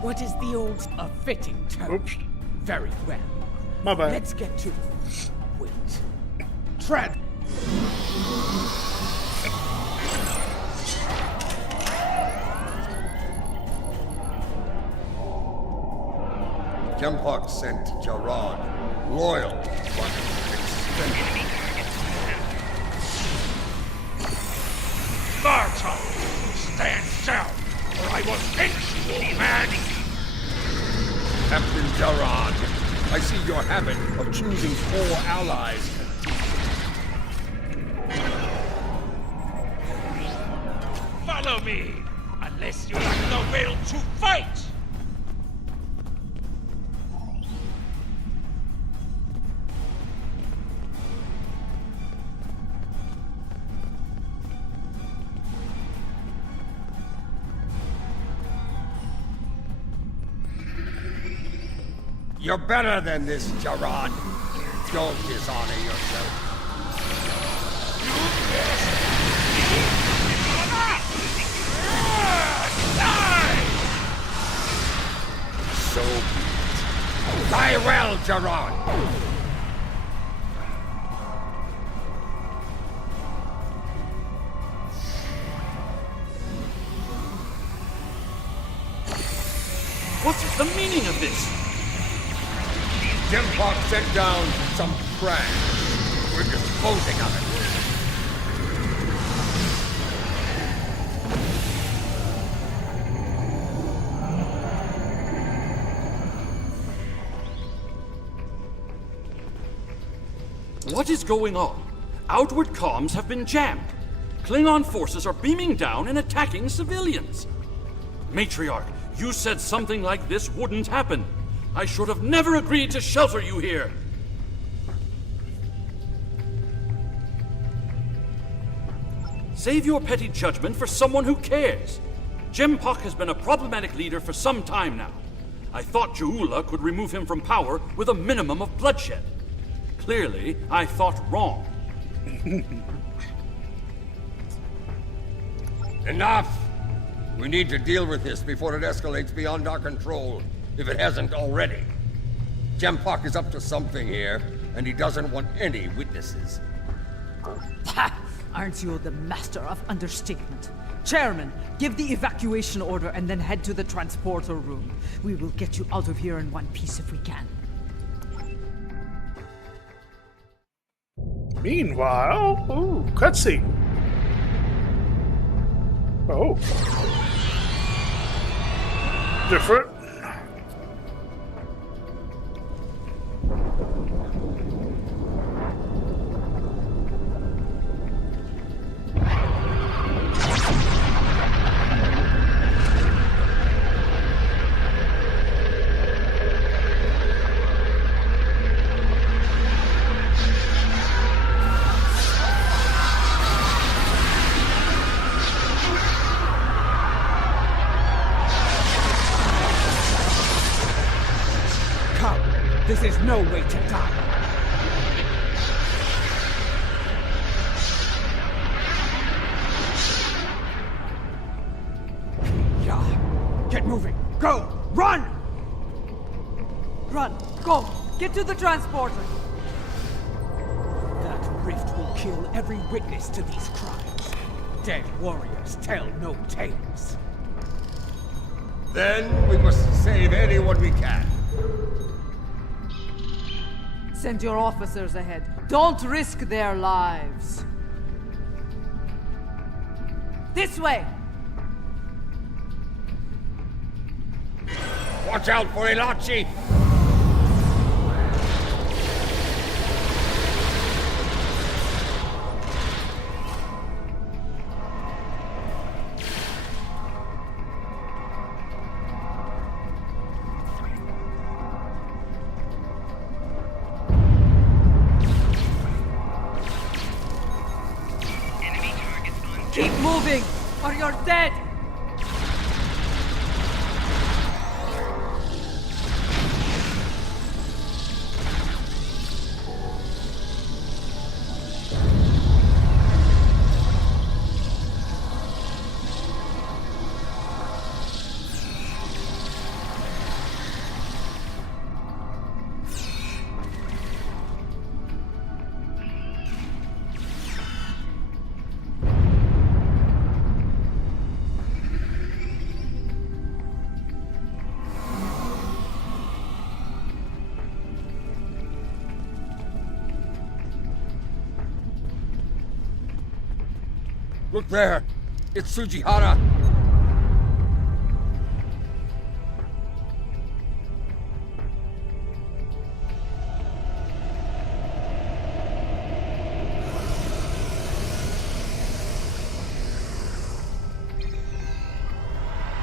What is the old a fitting term? Oops. Very well. My bad. Let's get to wait. Tread. Jempok sent Jarad. Loyal, but expensive. Marta! Stand down, or I will pinch you, old man! Captain Jarad, I see your habit of choosing 4 allies. Follow me, unless you have the will to fight! You're better than this, Jarad. Don't dishonor yourself. So be it. Die well, Jarad. What is the meaning of this? Jempok sent down some trash. We're disposing of it. What is going on? Outward comms have been jammed. Klingon forces are beaming down and attacking civilians. Matriarch, you said something like this wouldn't happen. I should have never agreed to shelter you here. Save your petty judgment for someone who cares. Jempok has been a problematic leader for some time now. I thought Ja'ula could remove him from power with a minimum of bloodshed. Clearly, I thought wrong. Enough! We need to deal with this before it escalates beyond our control, if it hasn't already. Jempok is up to something here, and he doesn't want any witnesses. Ha! Aren't you the master of understatement? Chairman, give the evacuation order and then head to the transporter room. We will get you out of here in one piece if we can. Meanwhile, ooh, cutscene. Oh. Different. This is no way to die. Yeah. Get moving. Go. Run! Run. Go. Get to the transporter. That rift will kill every witness to these crimes. Dead warriors tell no tales. Then we must save anyone we can. Send your officers ahead. Don't risk their lives. This way! Watch out for Ilachi! Keep moving, or you're dead! Look there! It's Tsujihara!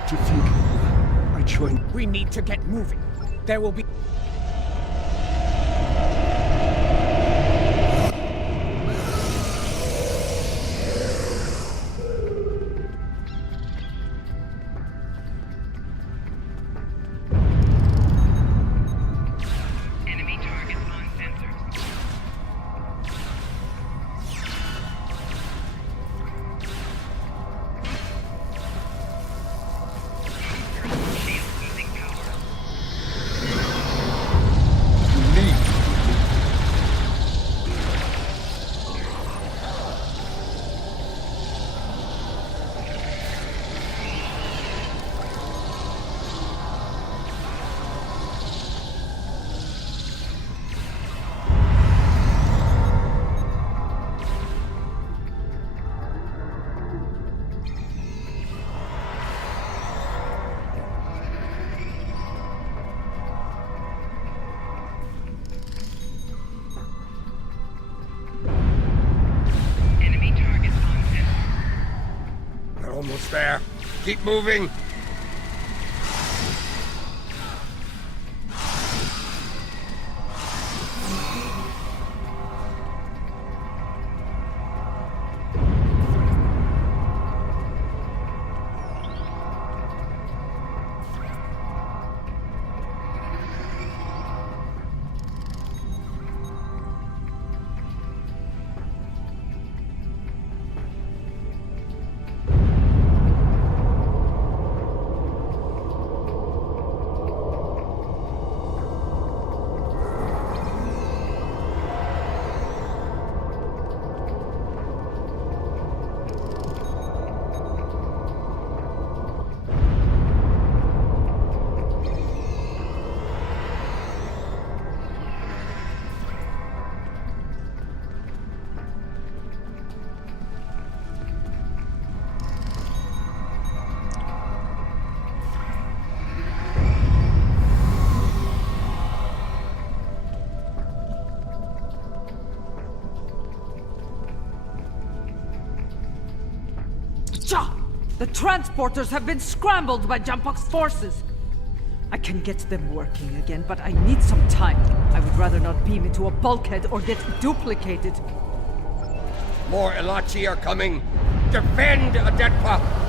To think I joined. We need to get moving. There will be... We're almost there. Keep moving. The transporters have been scrambled by Jampok's forces. I can get them working again, but I need some time. I would rather not beam into a bulkhead or get duplicated. More Elachi are coming. Defend Adetpa!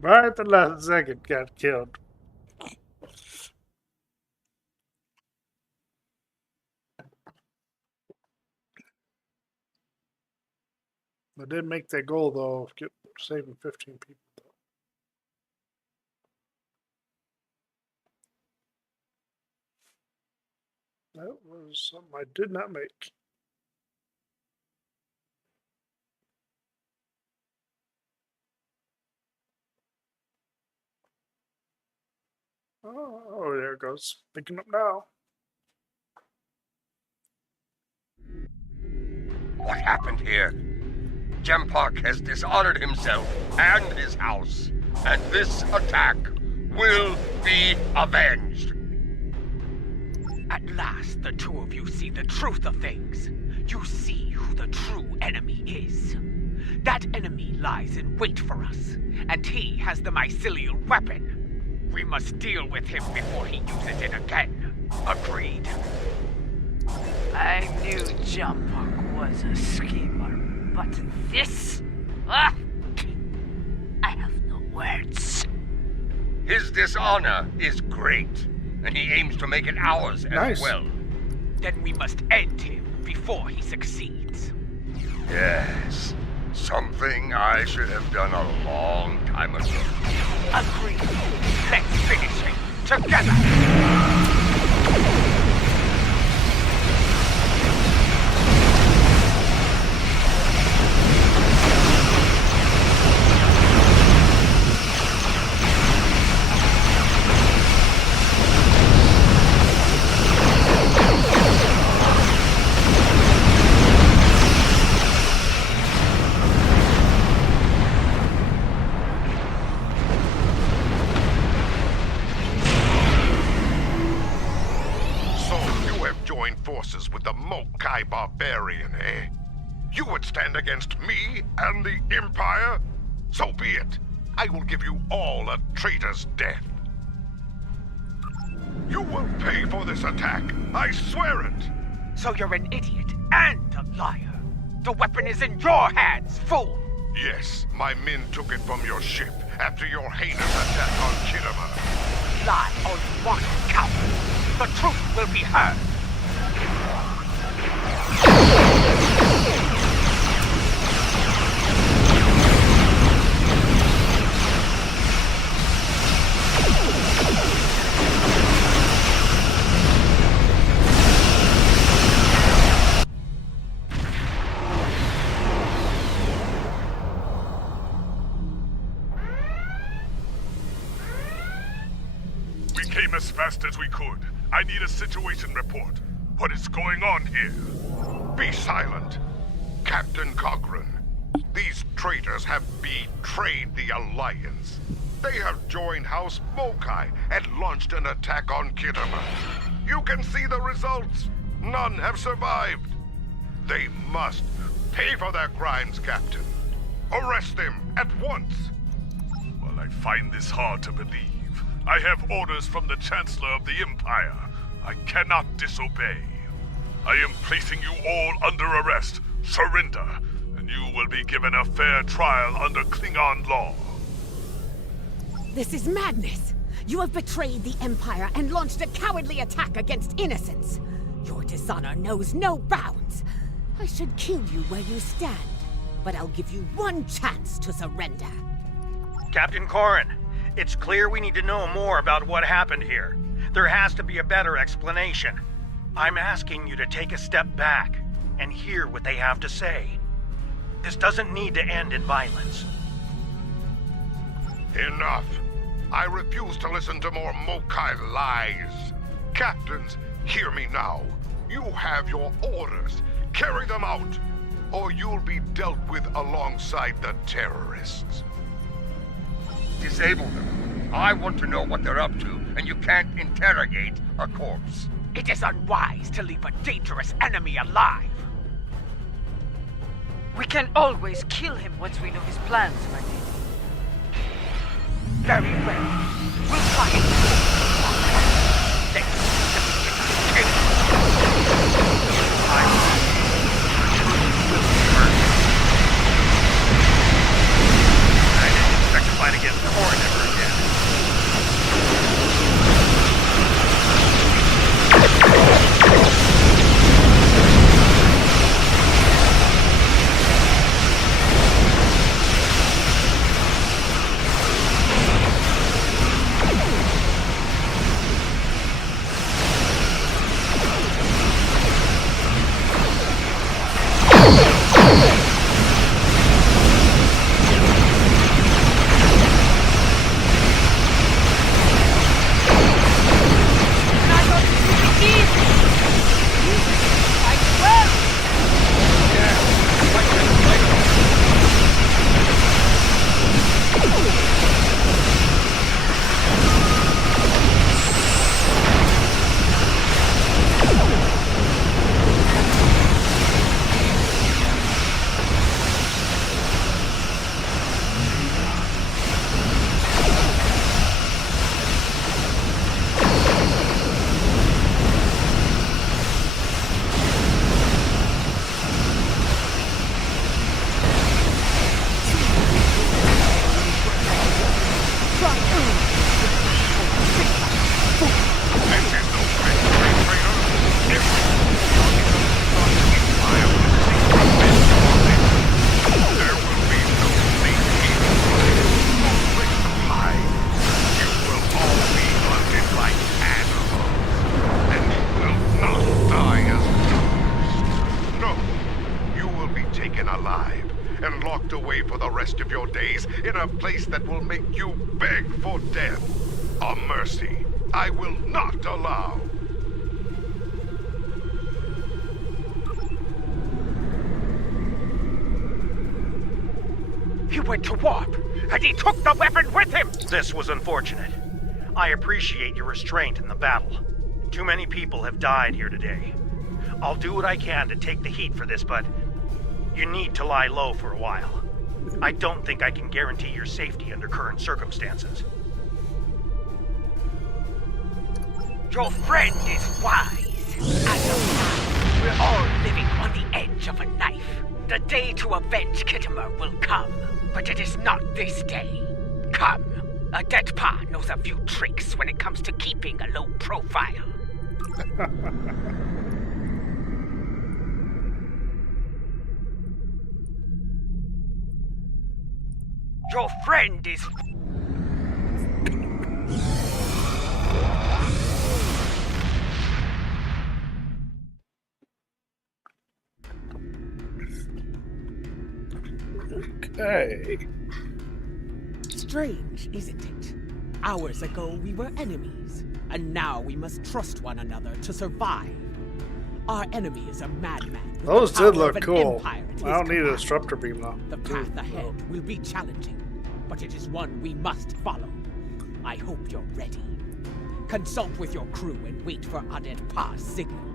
Right at the last second, got killed. I did make that goal though of saving 15 people. That was something I did not make. Oh, there it goes. Picking up now. What happened here? Jempok has dishonored himself and his house, and this attack will be avenged. At last, the two of you see the truth of things. You see who the true enemy is. That enemy lies in wait for us, and he has the mycelial weapon. We must deal with him before he uses it again. Agreed? I knew Jampok was a schemer, but this? Ah! I have no words. His dishonor is great, and he aims to make it ours as well. Then we must end him before he succeeds. Yes, something I should have done a long time ago. Agreed. Let's finish him together. Forces with the Mokai barbarian, eh? You would stand against me and the Empire? So be it. I will give you all a traitor's death. You will pay for this attack. I swear it. So you're an idiot and a liar. The weapon is in your hands, fool. Yes, my men took it from your ship after your heinous attack on Kittima. Lie on one coward. The truth will be heard. came as fast as we could. I need a situation report. What is going on here? Be silent, Captain Coghren. These traitors have betrayed the Alliance. They have joined House Mokai and launched an attack on Kittimer. You can see the results. None have survived. They must pay for their crimes, Captain. Arrest them at once. Well, I find this hard to believe. I have orders from the Chancellor of the Empire. I cannot disobey. I am placing you all under arrest. Surrender, and you will be given a fair trial under Klingon law. This is madness! You have betrayed the Empire and launched a cowardly attack against innocents. Your dishonor knows no bounds. I should kill you where you stand, but I'll give you one chance to surrender. Captain Corrin, it's clear we need to know more about what happened here. There has to be a better explanation. I'm asking you to take a step back and hear what they have to say. This doesn't need to end in violence. Enough. I refuse to listen to more Mokai lies. Captains, hear me now. You have your orders. Carry them out, or you'll be dealt with alongside the terrorists. Disable them. I want to know what they're up to, and you can't interrogate a corpse. It is unwise to leave a dangerous enemy alive. We can always kill him once we know his plans, my lady. Very well. We'll try it. Let's see if we can I didn't expect to fight against Corrin ever again. In a place that will make you beg for death. A mercy I will not allow. He went to warp, and he took the weapon with him! This was unfortunate. I appreciate your restraint in the battle. Too many people have died here today. I'll do what I can to take the heat for this, but you need to lie low for a while. I don't think I can guarantee your safety under current circumstances. Your friend is wise. As of now, we're all living on the edge of a knife. The day to avenge Kittimer will come, but it is not this day. Come. A dead pa knows a few tricks when it comes to keeping a low profile. Your friend is... Okay. Strange, isn't it? Hours ago, we were enemies, and now we must trust one another to survive. Our enemy is a madman. Those did look cool. I don't need a disruptor beam though. The path ahead will be challenging, but it is one we must follow. I hope you're ready. Consult with your crew and wait for Adet Pa's signal.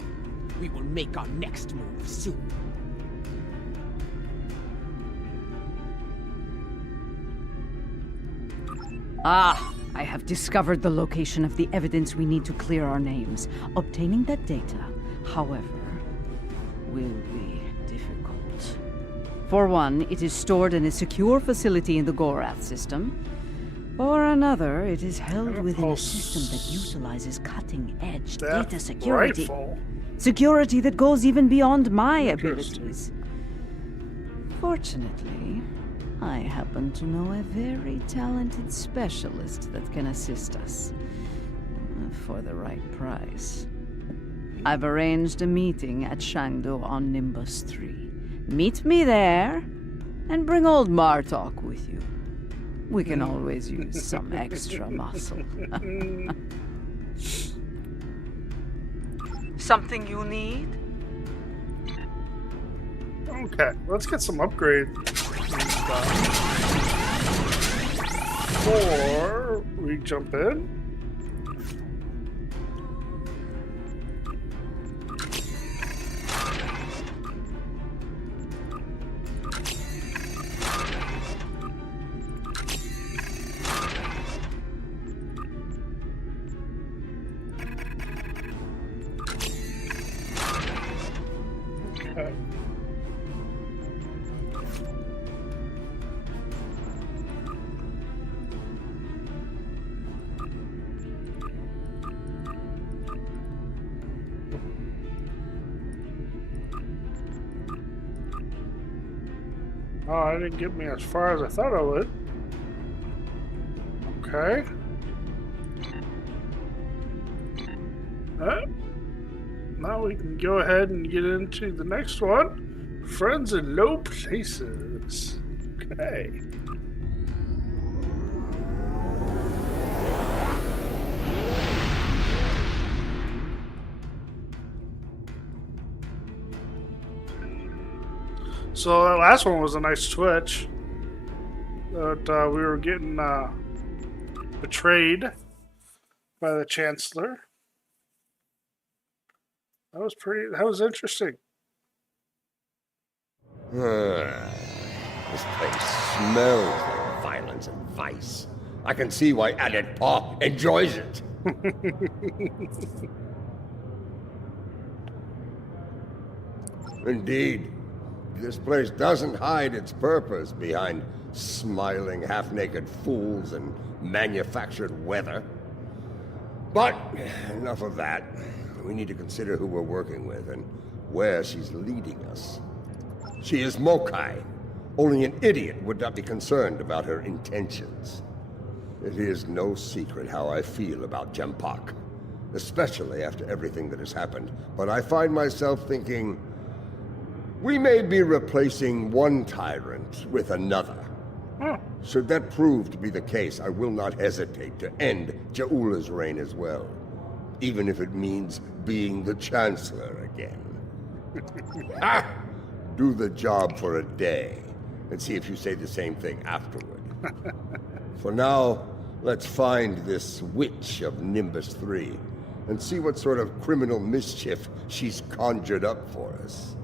We will make our next move soon. Ah, I have discovered the location of the evidence we need to clear our names. Obtaining that data, however, will be difficult. For one, it is stored in a secure facility in the Gorath system. For another, it is held within a system that utilizes cutting-edge data security. Security that goes even beyond my abilities. Fortunately, I happen to know a very talented specialist that can assist us. For the right price. I've arranged a meeting at Shangdo on Nimbus 3. Meet me there, and bring old Martok with you. We can always use some extra muscle. Something you need? Okay, let's get some upgrades. Before we jump in. Oh, it didn't get me as far as I thought I would. Okay. Now we can go ahead and get into the next one. Friends in low places. Okay. So that last one was a nice twitch. That we were getting betrayed by the Chancellor. That was interesting. This place smells like violence and vice. I can see why Adet Pa enjoys it. Indeed. This place doesn't hide its purpose behind smiling, half-naked fools and manufactured weather. But enough of that. We need to consider who we're working with and where she's leading us. She is Mokai. Only an idiot would not be concerned about her intentions. It is no secret how I feel about Jempak, especially after everything that has happened. But I find myself thinking, we may be replacing one tyrant with another. Should that prove to be the case, I will not hesitate to end Jaula's reign as well, even if it means being the Chancellor again. Do the job for a day, and see if you say the same thing afterward. For now, let's find this witch of Nimbus 3, and see what sort of criminal mischief she's conjured up for us.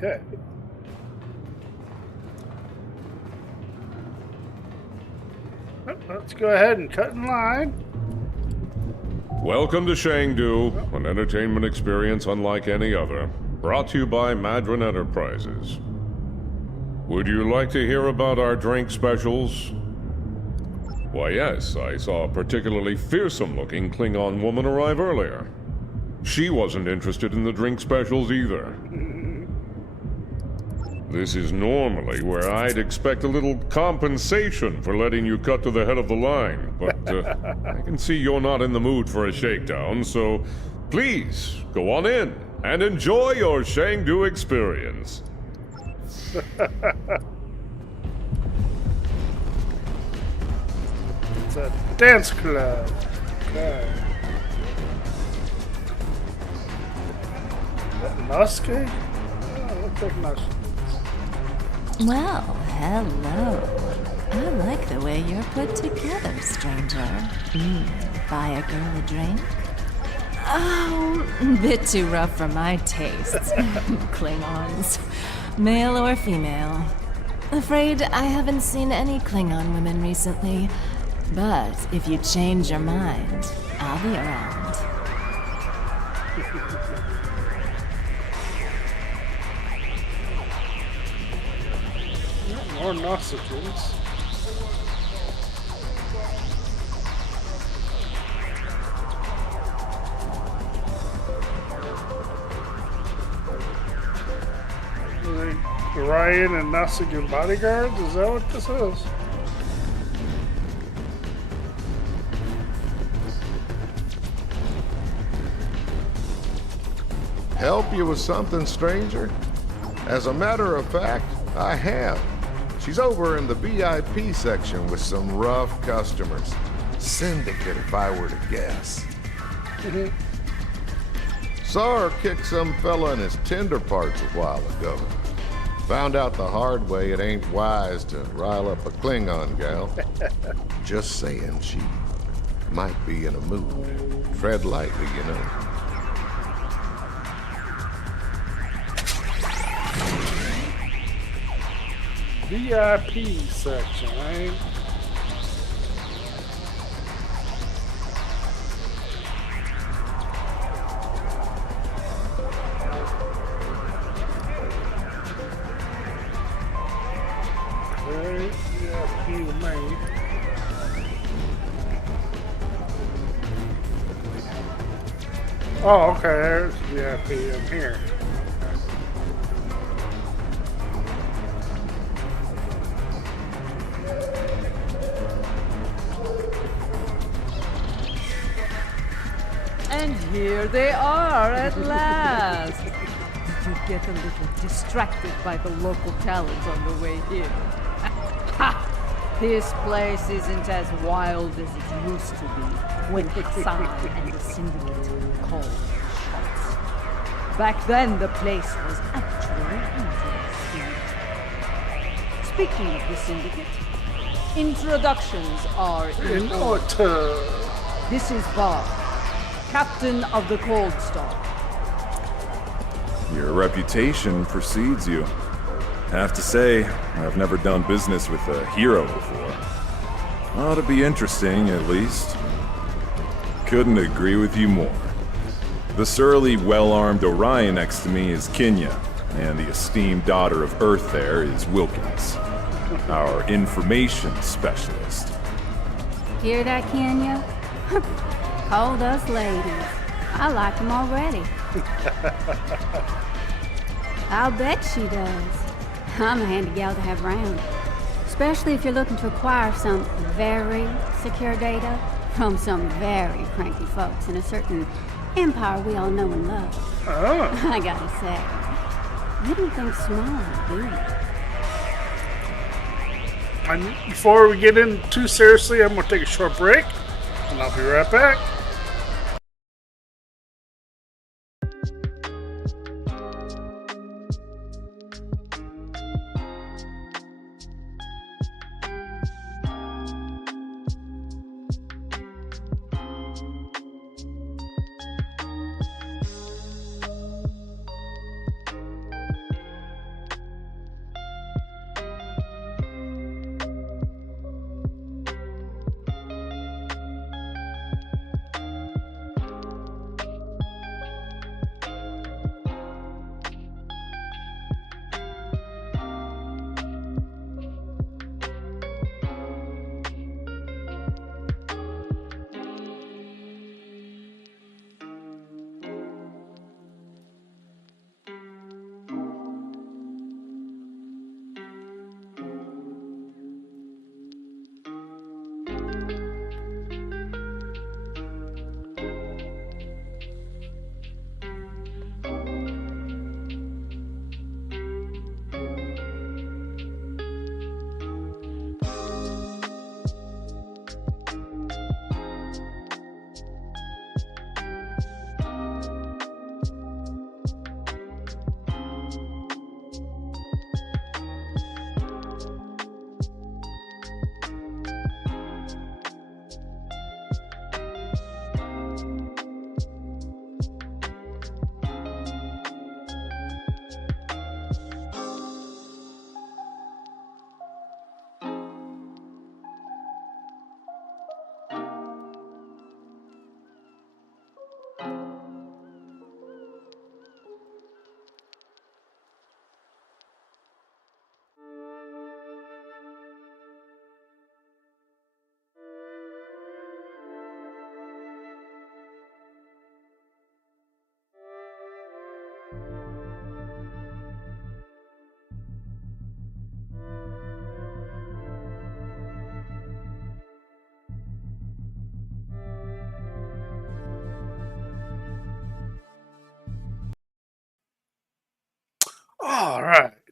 Okay. Let's go ahead and cut in line. Welcome to Shangdu, an entertainment experience unlike any other. Brought to you by Madron Enterprises. Would you like to hear about our drink specials? Why yes, I saw a particularly fearsome-looking Klingon woman arrive earlier. She wasn't interested in the drink specials either. This is normally where I'd expect a little compensation for letting you cut to the head of the line, but I can see you're not in the mood for a shakedown, so please go on in and enjoy your Shangdu experience. It's a dance club. Okay. Is that Nosuke? Oh, looks like Nosuke. Well, hello. I like the way you're put together, stranger. Buy a girl a drink? Oh, bit too rough for my tastes. Klingons. Male or female. Afraid I haven't seen any Klingon women recently. But if you change your mind, I'll be around. More Nausicaans. Ryan and Nausicaan bodyguards? Is that what this is? Help you with something, stranger? As a matter of fact, I have. She's over in the VIP section with some rough customers. Syndicate, if I were to guess. Saw her kick some fella in his tender parts a while ago. Found out the hard way it ain't wise to rile up a Klingon gal. Just saying, she might be in a mood. Tread lightly, you know. VIP section, right? VIP main. Oh, okay, there's VIP in here. And here they are at last. Did you get a little distracted by the local talent on the way here? Ha! This place isn't as wild as it used to be when Hassan and the Syndicate called the shots. Back then, the place was actually interesting. Speaking of the Syndicate, introductions are in order. This is Bob, Captain of the Cold Star. Your reputation precedes you. Have to say, I've never done business with a hero before. Ought to be interesting, at least. Couldn't agree with you more. The surly, well-armed Orion next to me is Kenya, and the esteemed daughter of Earth there is Wilkins, our information specialist. Hear that, Kenya? Called us ladies. I like them already. I'll bet she does. I'm a handy gal to have around. Especially if you're looking to acquire some very secure data from some very cranky folks in a certain empire we all know and love. Oh. I gotta say, you don't think small, do you? And before we get in too seriously, I'm gonna take a short break, and I'll be right back.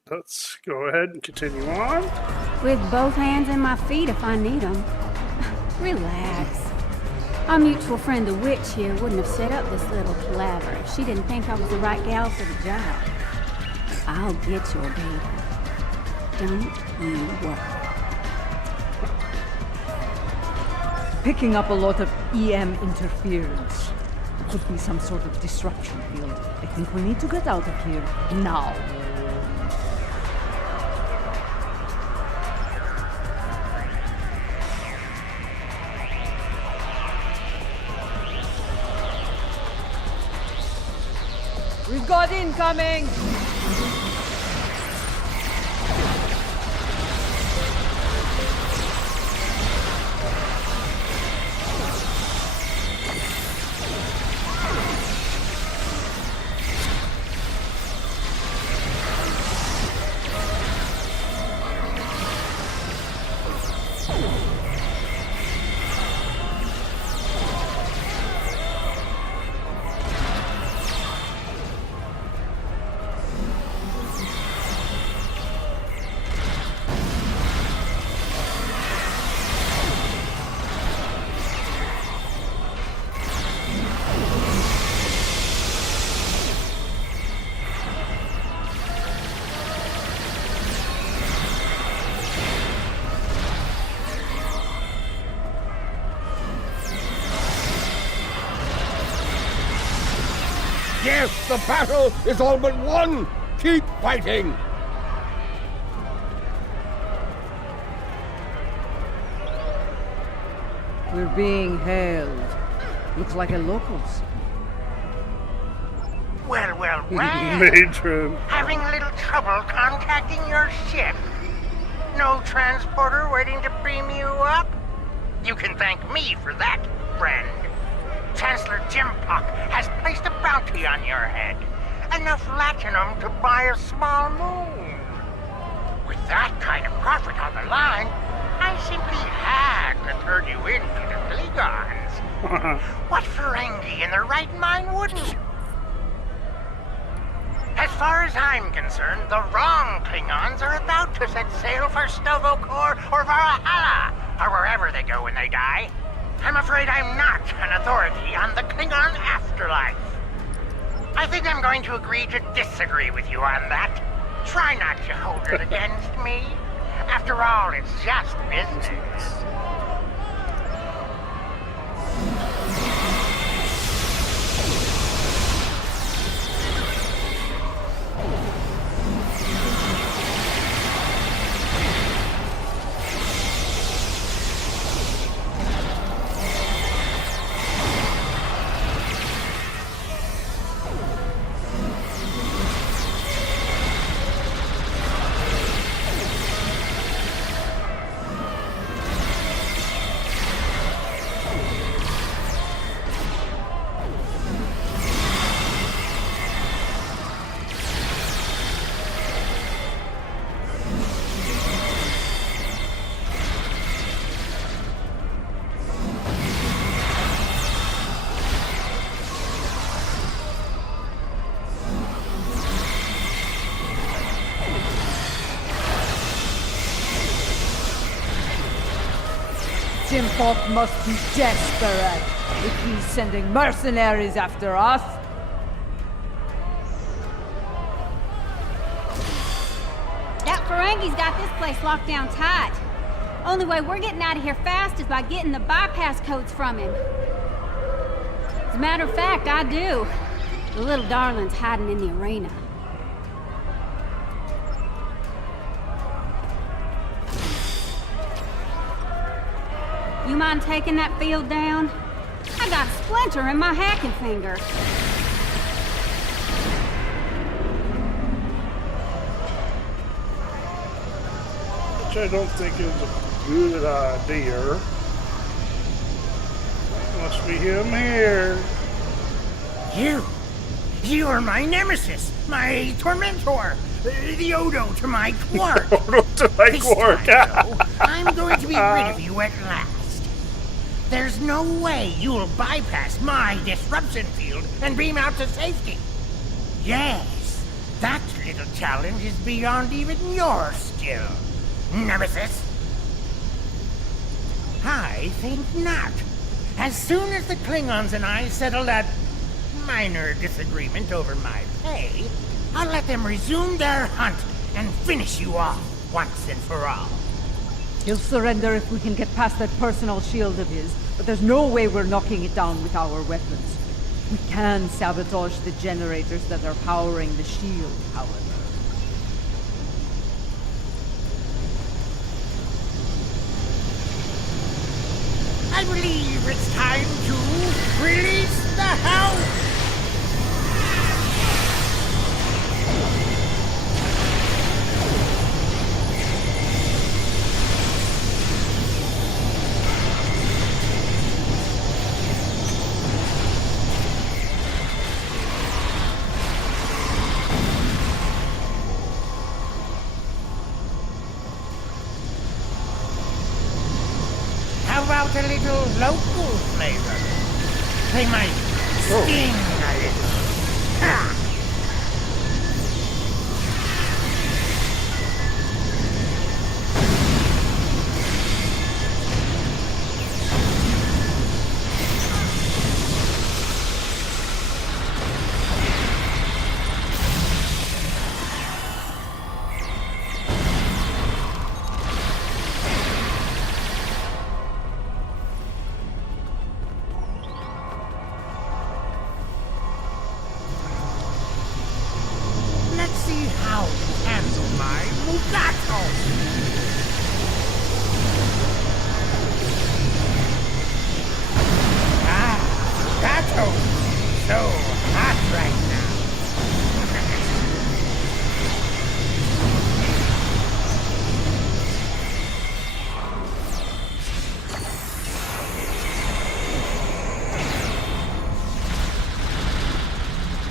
Let's go ahead and continue on. With both hands and my feet if I need them. Relax. Our mutual friend the witch here wouldn't have set up this little palaver if she didn't think I was the right gal for the job. I'll get your data. Don't you worry. Picking up a lot of EM interference. Could be some sort of disruption field. I think we need to get out of here now. We've got incoming! Yes, the battle is all but won! Keep fighting! We're being held. Looks like a locals. Well, Matron. Having a little trouble contacting your ship. No transporter waiting to beam you up? You can thank me for that, friend. Chancellor Jim Puck has placed a bounty on your head. Enough latinum to buy a small moon. With that kind of profit on the line, I simply had to turn you in to the Klingons. What Ferengi in their right mind wouldn't? As far as I'm concerned, the wrong Klingons are about to set sail for Stovokor or Valhalla, or wherever they go when they die. I'm afraid I'm not an authority on the Klingon afterlife. I think I'm going to agree to disagree with you on that. Try not to hold it against me. After all, it's just business. Jim Falk must be desperate if he's sending mercenaries after us. That Ferengi's got this place locked down tight. Only way we're getting out of here fast is by getting the bypass codes from him. As a matter of fact, I do. The little darling's hiding in the arena. You mind taking that field down? I got a splinter in my hacking finger. Which I don't think is a good idea. Must be him here. You are my nemesis, my tormentor, the Odo to my quark. Odo to my This quark. time, though, I'm going to be rid of you at last. There's no way you'll bypass my disruption field and beam out to safety. Yes, That little challenge is beyond even your skill, Nemesis. I think not. As soon as the Klingons and I settle that minor disagreement over my pay, I'll let them resume their hunt and finish you off once and for all. He'll surrender if we can get past that personal shield of his, but there's no way we're knocking it down with our weapons. We can sabotage the generators that are powering the shield, however. I believe it's time to release the house! How about a little local flavor? They might sting a little. Ha! Let's see how you handle my Mugato. Ah, Mugato. So hot right now.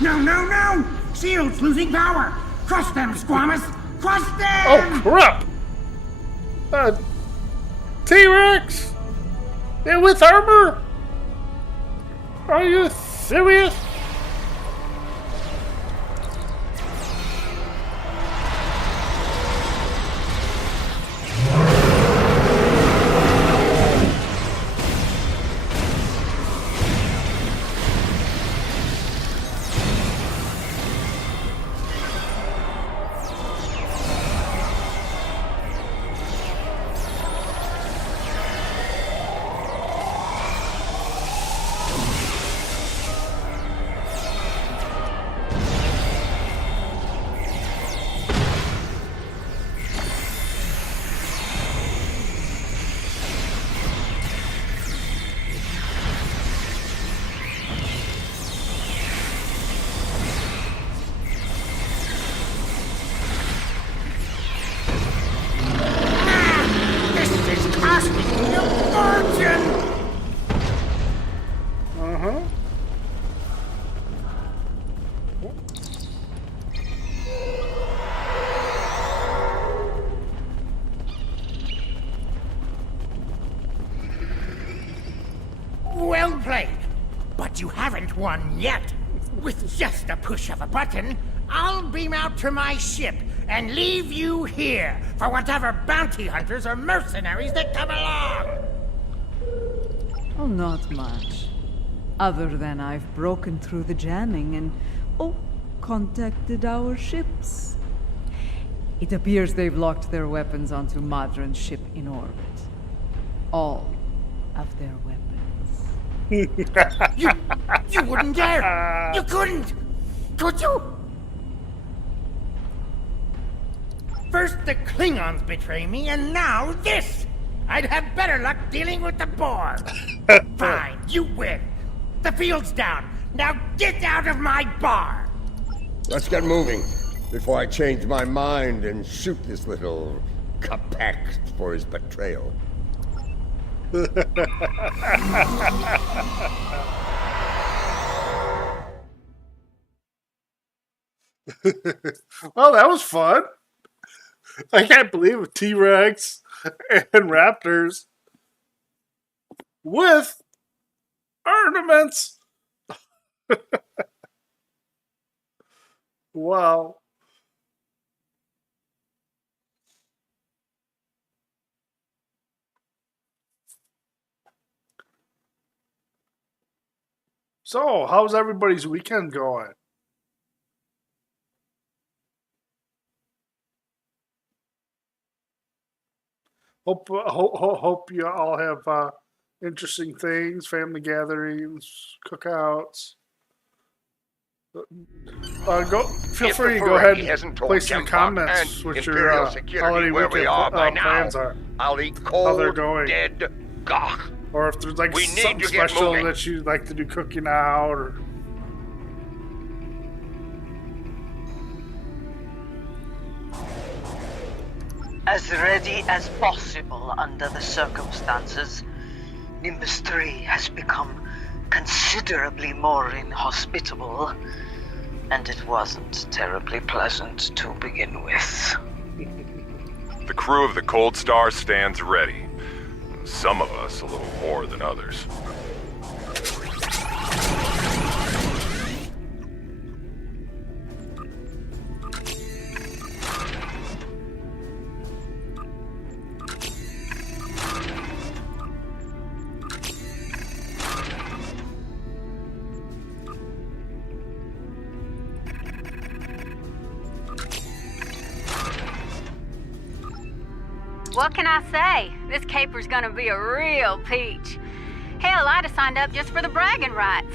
No, no, no! Shield's losing power! Crush them, Squamous! Crush them! Oh, crap! T-Rex? And with armor? Are you serious? Well played. But you haven't won yet. With just a push of a button, I'll beam out to my ship and leave you here for whatever bounty hunters or mercenaries that come along. Oh, not much. Other than I've broken through the jamming and, contacted our ships. It appears they've locked their weapons onto Madron's ship in orbit. All of their weapons. You wouldn't dare! You couldn't! Could you? First the Klingons betray me, and now this! I'd have better luck dealing with the Borg. Fine, you win. The field's down. Now get out of my bar! Let's get moving before I change my mind and shoot this little Capac for his betrayal. Well, that was fun. I can't believe a T-Rex and raptors with ornaments. Wow. So, how's everybody's weekend going? Hope you all have interesting things, family gatherings, cookouts. Feel free to go ahead and place in the comments what your holiday weekend plans are. I'll eat How they're cold, going. dead gawk. Or if there's like We need something to get special moving. that you'd like to do cooking out, or As ready as possible under the circumstances, Nimbus 3 has become considerably more inhospitable, and it wasn't terribly pleasant to begin with. The crew of the Cold Star stands ready. Some of us a little more than others. What can I say? This caper's gonna be a real peach. Hell, I'd have signed up just for the bragging rights.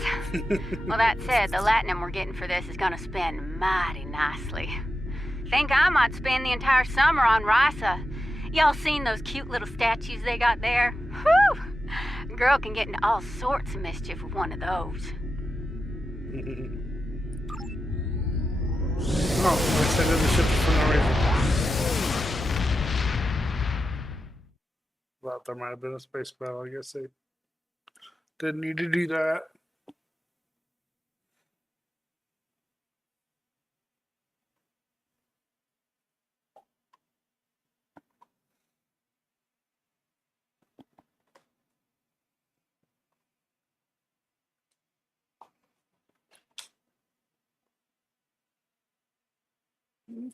Well, that said, the latinum we're getting for this is gonna spend mighty nicely. Think I might spend the entire summer on Risa. Y'all seen those cute little statues they got there? Whew! Girl can get into all sorts of mischief with one of those. oh, I said the ship for no reason. Well, there might have been a space battle. I guess they didn't need to do that.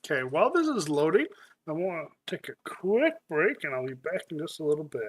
Okay, while this is loading, I want to take a quick break, and I'll be back in just a little bit.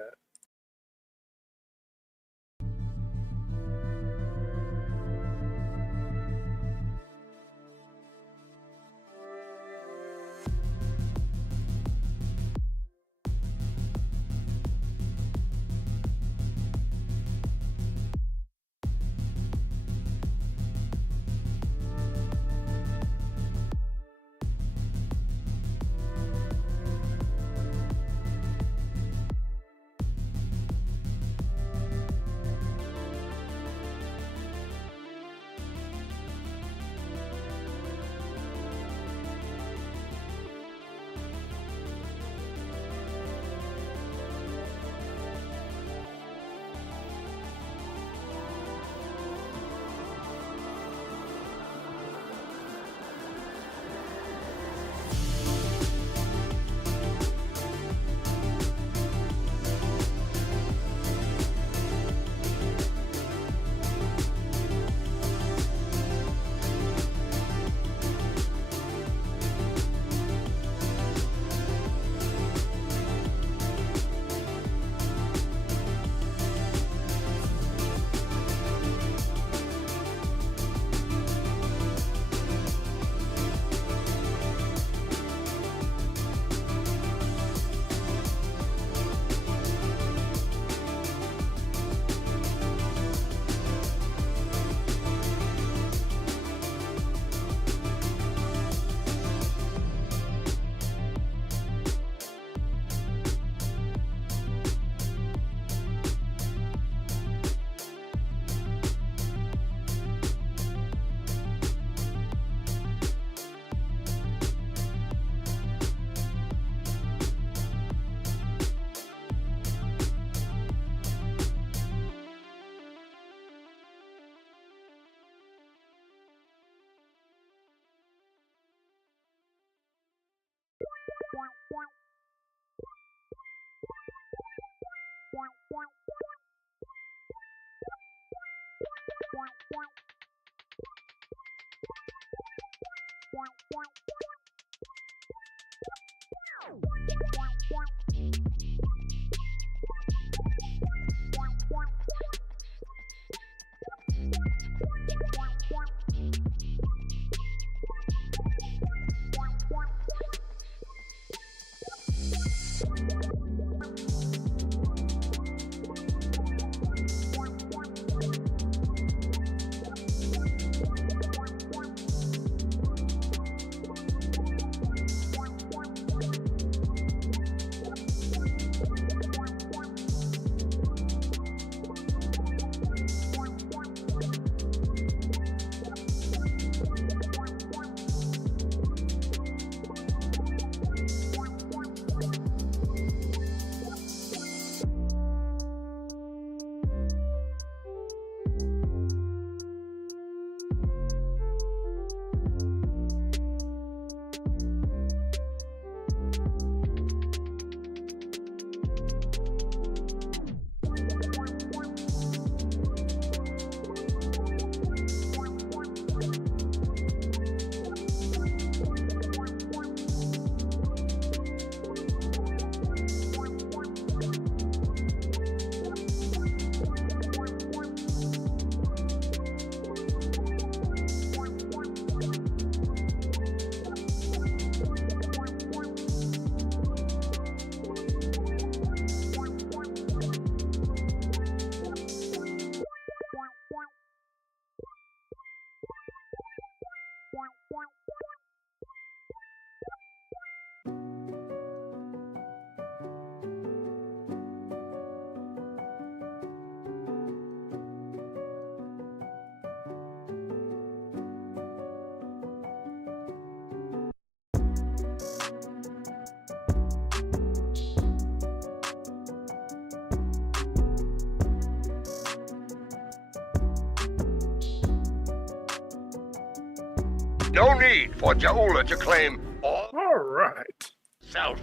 No need for Jaula to claim all right. Self.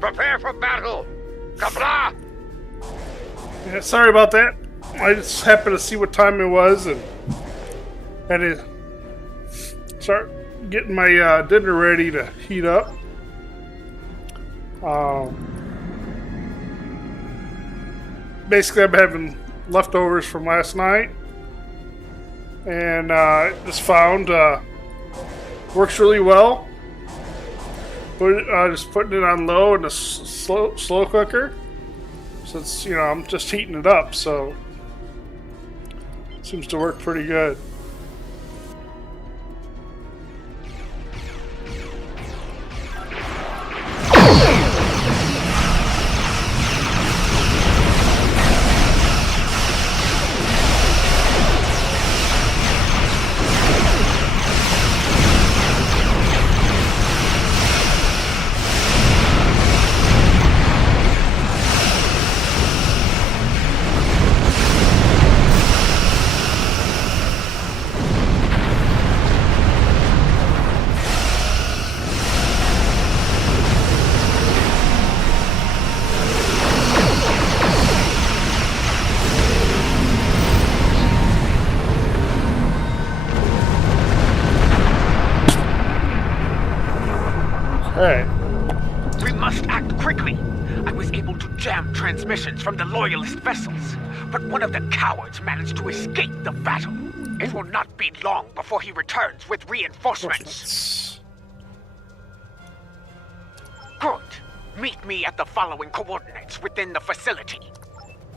Prepare for battle. Kabla! Yeah, sorry about that. I just happened to see what time it was and had to start getting my dinner ready to heat up. Basically, I'm having leftovers from last night, and just found works really well. Just putting it on low in a slow cooker, since I'm just heating it up, so it seems to work pretty good. We must act quickly. I was able to jam transmissions from the Loyalist vessels, but one of the cowards managed to escape the battle. It will not be long before he returns with reinforcements. Good. Meet me at the following coordinates within the facility.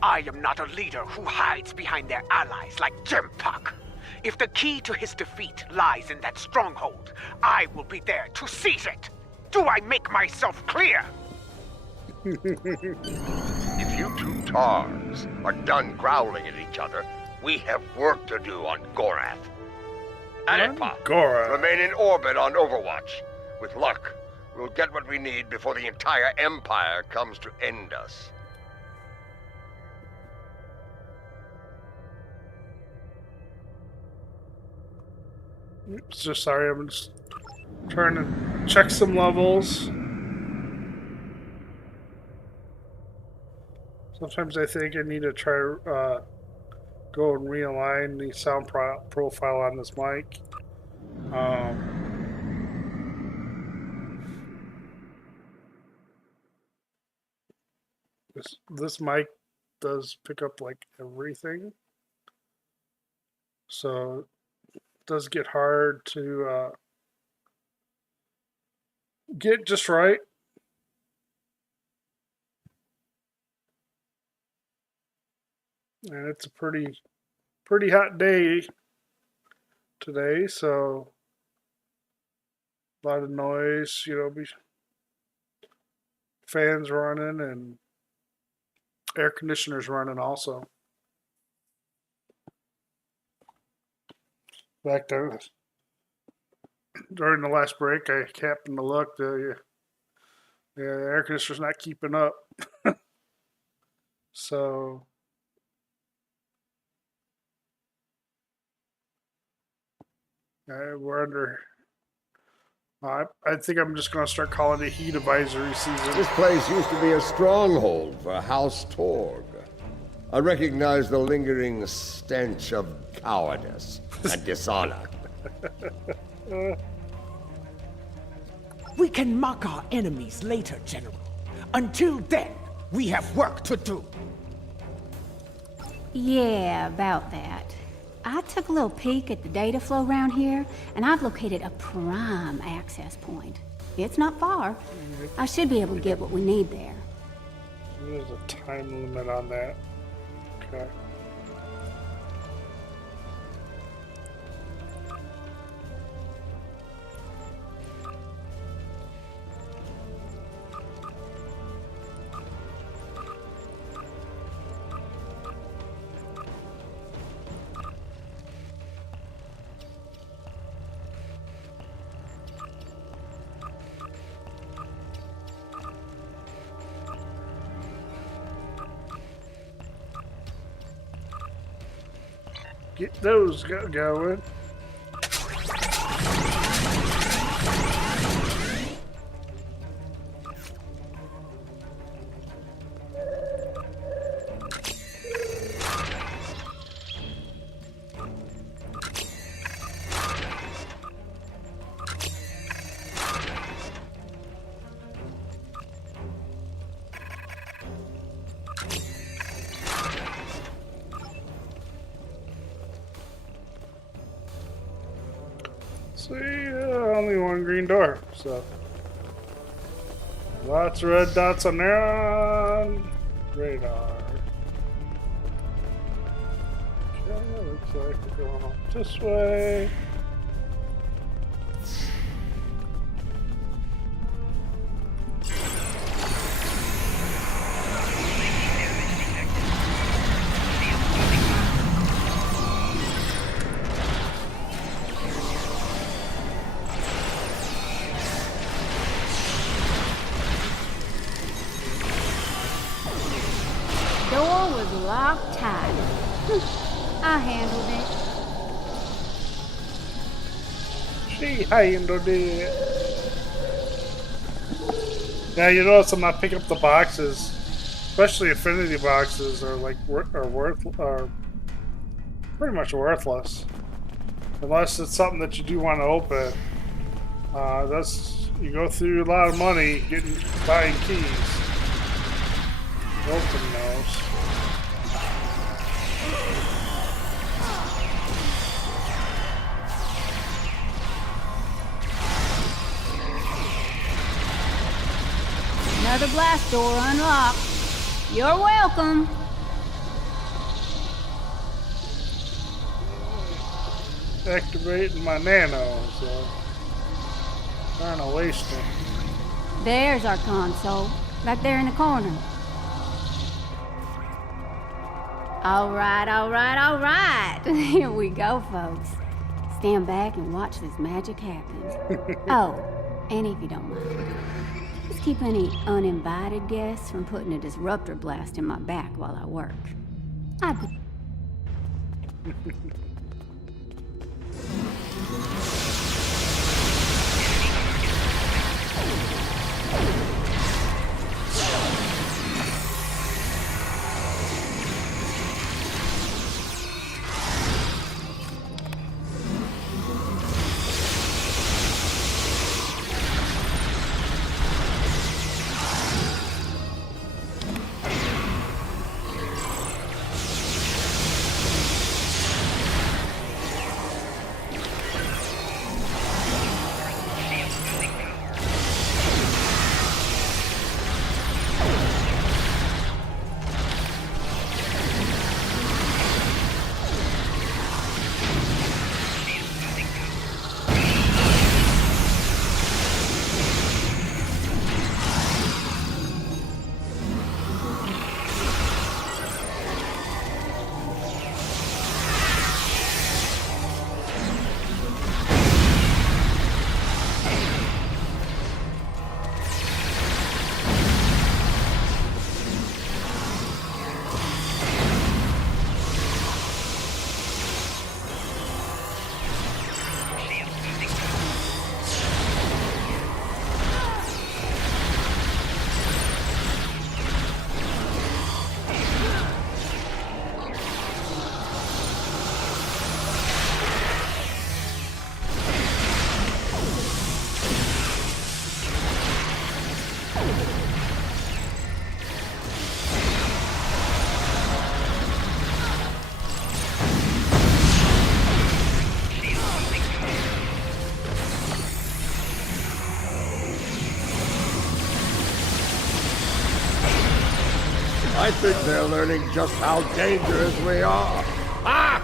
I am not a leader who hides behind their allies like Jimpak. If the key to his defeat lies in that stronghold, I will be there to seize it. Do I make myself clear? If you two Tars are done growling at each other, we have work to do on Gorath. Arepa, remain in orbit on Overwatch. With luck, we'll get what we need before the entire Empire comes to end us. So sorry, I'm just trying to check some levels. Sometimes I think I need to try go and realign the sound profile on this mic. This mic does pick up like everything, so it does get hard to get just right. And it's a pretty hot day today, so a lot of noise, fans running and air conditioners running also. In fact, during the last break, I happened to look. The air conditioner's not keeping up. So we're under. I think I'm just going to start calling it heat advisory season. This place used to be a stronghold for House Torg. I recognize the lingering stench of cowardice and dishonor. We can mock our enemies later, General. Until then, we have work to do. Yeah, about that. I took a little peek at the data flow around here, and I've located a prime access point. It's not far. I should be able to get what we need there. There's a time limit on that. Okay. Get those going. See, only one green door, so lots of red dots on their radar. Okay, looks like we're going up this way. Door was locked tight. I handled it. She handled it. Yeah, you notice I'm not picking up the boxes, especially affinity boxes are like are pretty much worthless, unless it's something that you do want to open. You go through a lot of money buying keys. Open those. Another blast door unlocked. You're welcome. Activating my nano, so trying to waste them. There's our console, right there in the corner. All right, all right, all right. Here we go, folks. Stand back and watch this magic happen. Oh, and if you don't mind, just keep any uninvited guests from putting a disruptor blast in my back while I work. I think they're learning just how dangerous we are. Ah!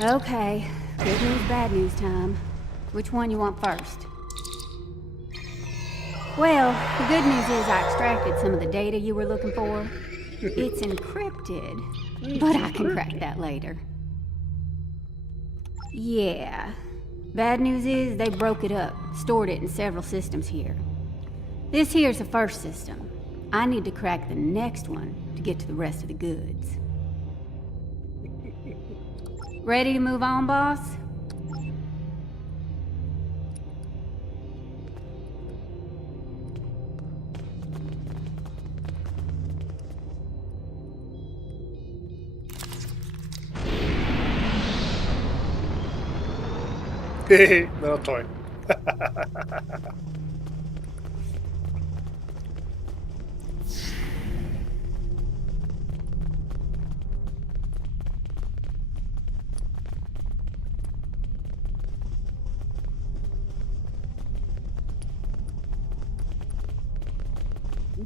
Okay, good news, bad news time. Which one you want first? Well, the good news is I extracted some of the data you were looking for. It's encrypted, but I can crack that later. Yeah. Bad news is they broke it up, stored it in several systems here. This here's the first system. I need to crack the next one to get to the rest of the goods. Ready to move on, boss? Little toy.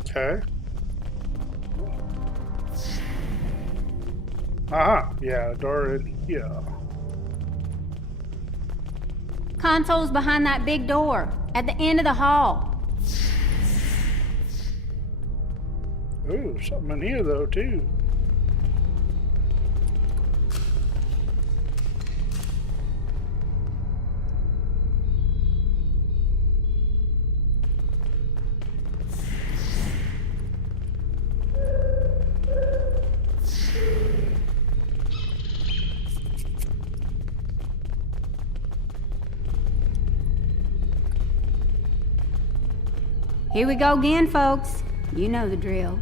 Okay. Aha, yeah, door in here. Console's behind that big door, at the end of the hall. Ooh, something in here though, too. Here we go again, folks. You know the drill.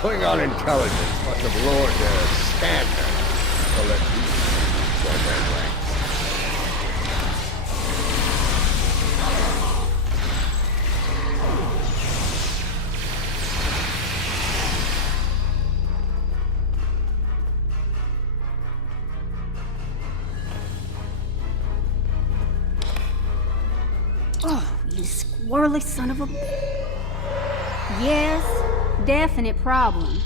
Klingon intelligence must have lowered their standard to let these join their ranks. Oh, you squirrely son of a... Yes, definite problem.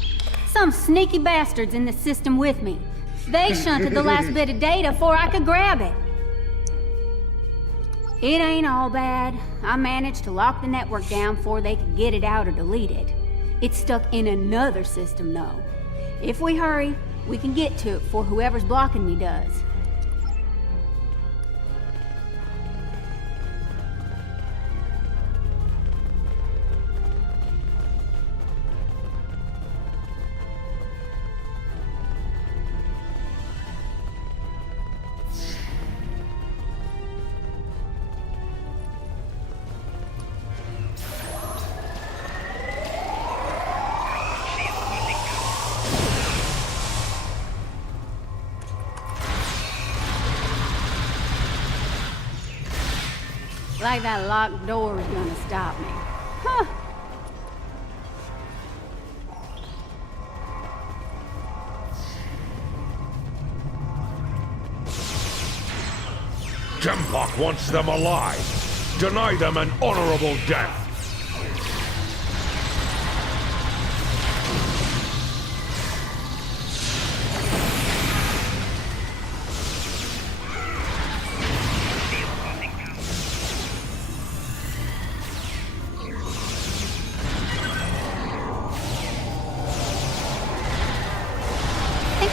Some sneaky bastards in the system with me. They shunted the last bit of data before I could grab it. It ain't all bad. I managed to lock the network down before they could get it out or delete it. It's stuck in another system, though. If we hurry, we can get to it before whoever's blocking me does. Like that locked door is gonna stop me. Huh. Jempok wants them alive. Deny them an honorable death.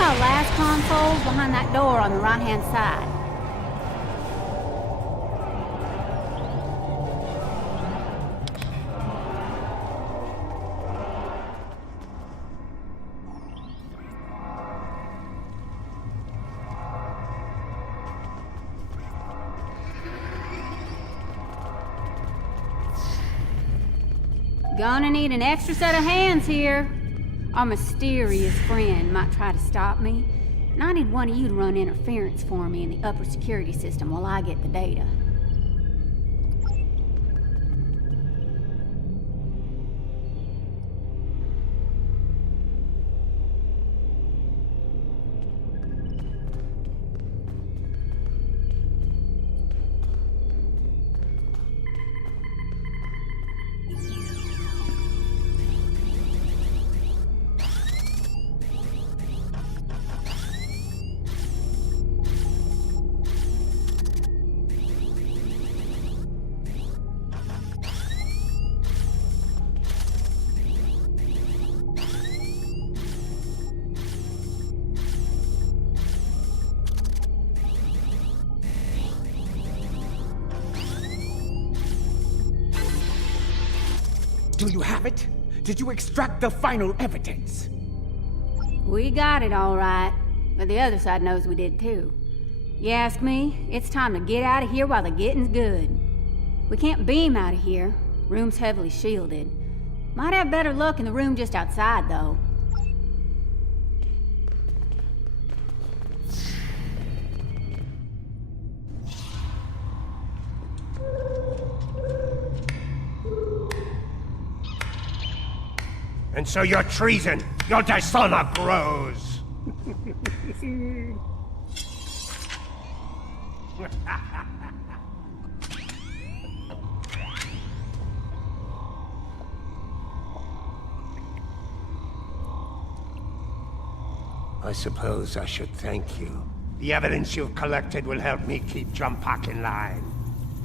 saw last console behind that door on the right-hand side. Gonna need an extra set of hands here. Our mysterious friend might try to stop me, and I need one of you to run interference for me in the upper security system while I get the data. Do you have it? Did you extract the final evidence? We got it all right, but the other side knows we did too. You ask me, it's time to get out of here while the getting's good. We can't beam out of here. Room's heavily shielded. Might have better luck in the room just outside, though. And so your treason, your dishonor grows. I suppose I should thank you. The evidence you've collected will help me keep Jumpak in line.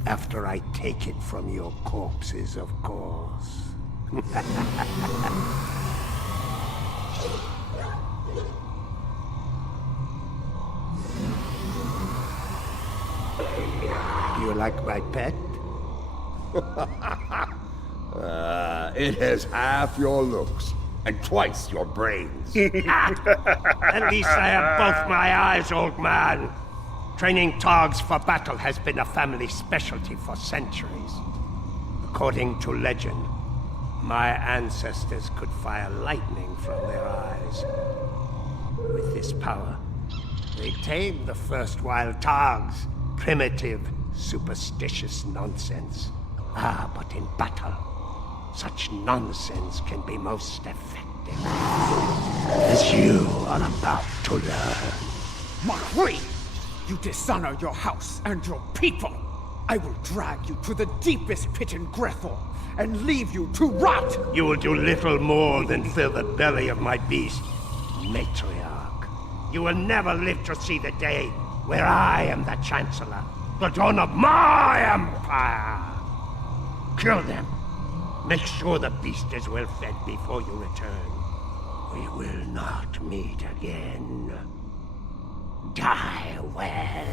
After I take it from your corpses, of course. You like my pet? It has half your looks and twice your brains. At least I have both my eyes, old man. Training Targs for battle has been a family specialty for centuries. According to legend, my ancestors could fire lightning from their eyes. With this power, they tamed the first wild Targs. Primitive, superstitious nonsense. But in battle, such nonsense can be most effective. As you are about to learn. Mahri! You dishonor your house and your people! I will drag you to the deepest pit in Grethel and leave you to rot! You will do little more than fill the belly of my beast, matriarch. You will never live to see the day where I am the Chancellor, the dawn of my empire. Kill them. Make sure the beast is well fed before you return. We will not meet again. Die well.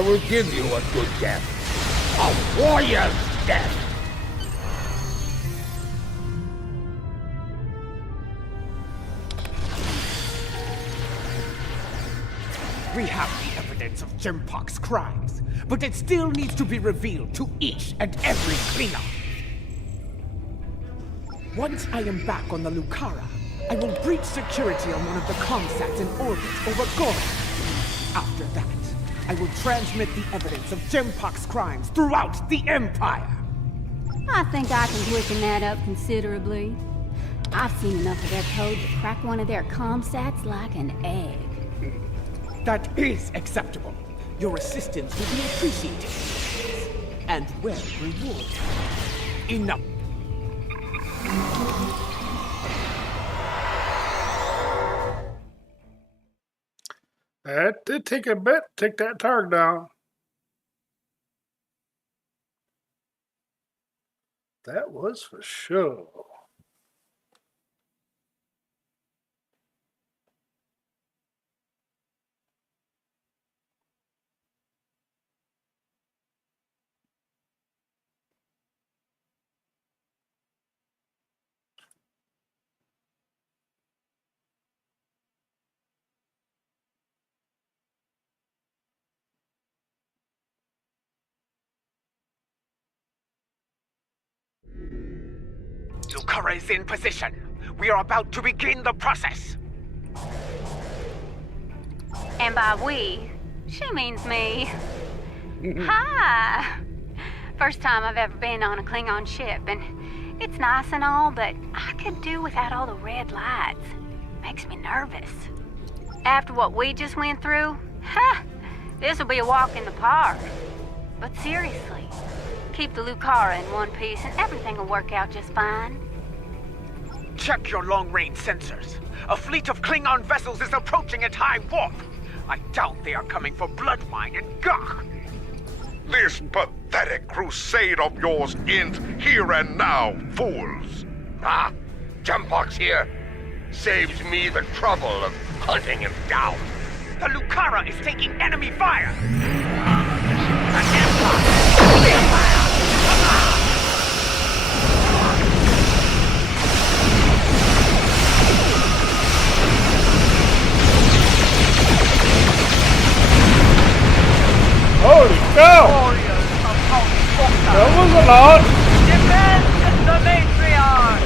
I will give you a good death. A warrior's death. We have the evidence of Jempok's crimes, but it still needs to be revealed to each and every Klingon. Once I am back on the Lucara, I will breach security on one of the comsats in orbit over Goron. After that, I will transmit the evidence of Jempok's crimes throughout the Empire. I think I can quicken that up considerably. I've seen enough of their code to crack one of their comsats like an egg. That is acceptable. Your assistance will be appreciated. And well rewarded. Enough. That did take a bit. Take that target down. That was for sure. Lucara is in position. We are about to begin the process. And by we, she means me. Hi! First time I've ever been on a Klingon ship, and it's nice and all, but I could do without all the red lights. Makes me nervous. After what we just went through, this'll be a walk in the park. But seriously, keep the Lucara in one piece and everything will work out just fine. Check your long-range sensors. A fleet of Klingon vessels is approaching at high warp. I doubt they are coming for blood wine and gah. This pathetic crusade of yours ends here and now, fools. Ah, Jempok's here. Saves me the trouble of hunting him down. The Lucara is taking enemy fire. Holy cow! That was a lot! Defend the matriarch!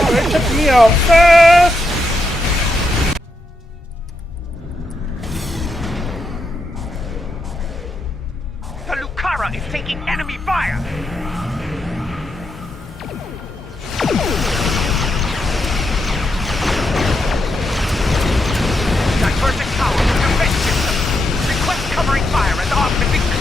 Oh, they took me out fast! The Lucara is taking enemy fire! Diverting power to defense system. Request covering fire as our position.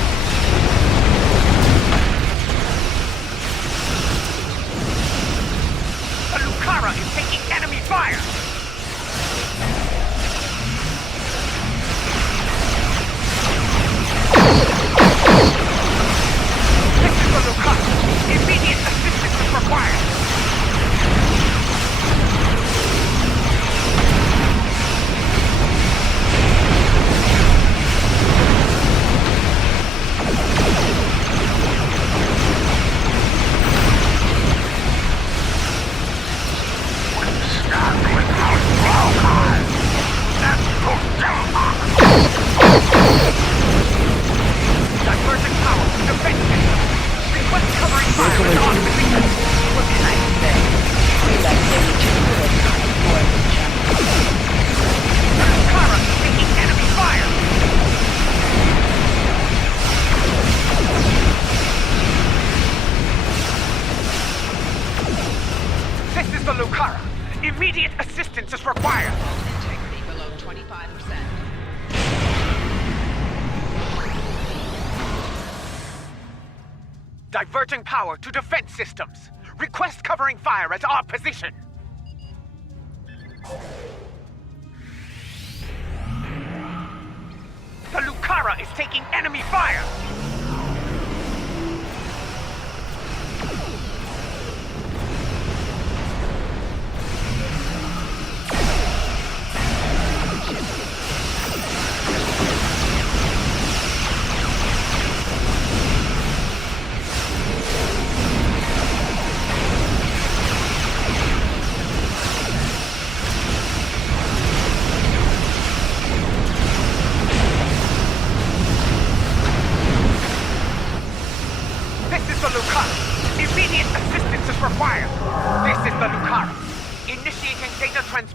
The Lucara is taking enemy fire! This is the Lucara. Immediate assistance is required. Diverting power to defense system. Request covering fire as our position. What can I say? The Lucara is taking enemy fire! This is the Lucara. Immediate assistance is required. Integrity below 25%. Diverting power to defense systems. Request covering fire as our position. The Lucara is taking enemy fire!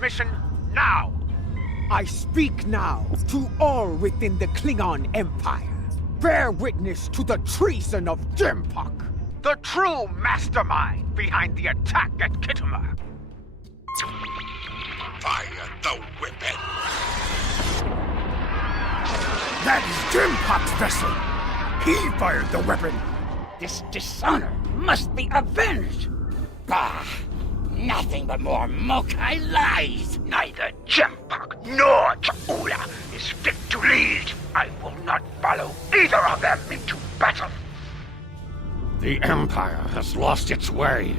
transmission now! I speak now to all within the Klingon Empire. Bear witness to the treason of Jimpok, the true mastermind behind the attack at Kittimer. Fire the weapon! That is Jimpok's vessel! He fired the weapon! This dishonor must be avenged! Bah! Nothing but more Mokai lies! Neither Jimpok nor Cha'ula is fit to lead. I will not follow either of them into battle. The Empire has lost its way.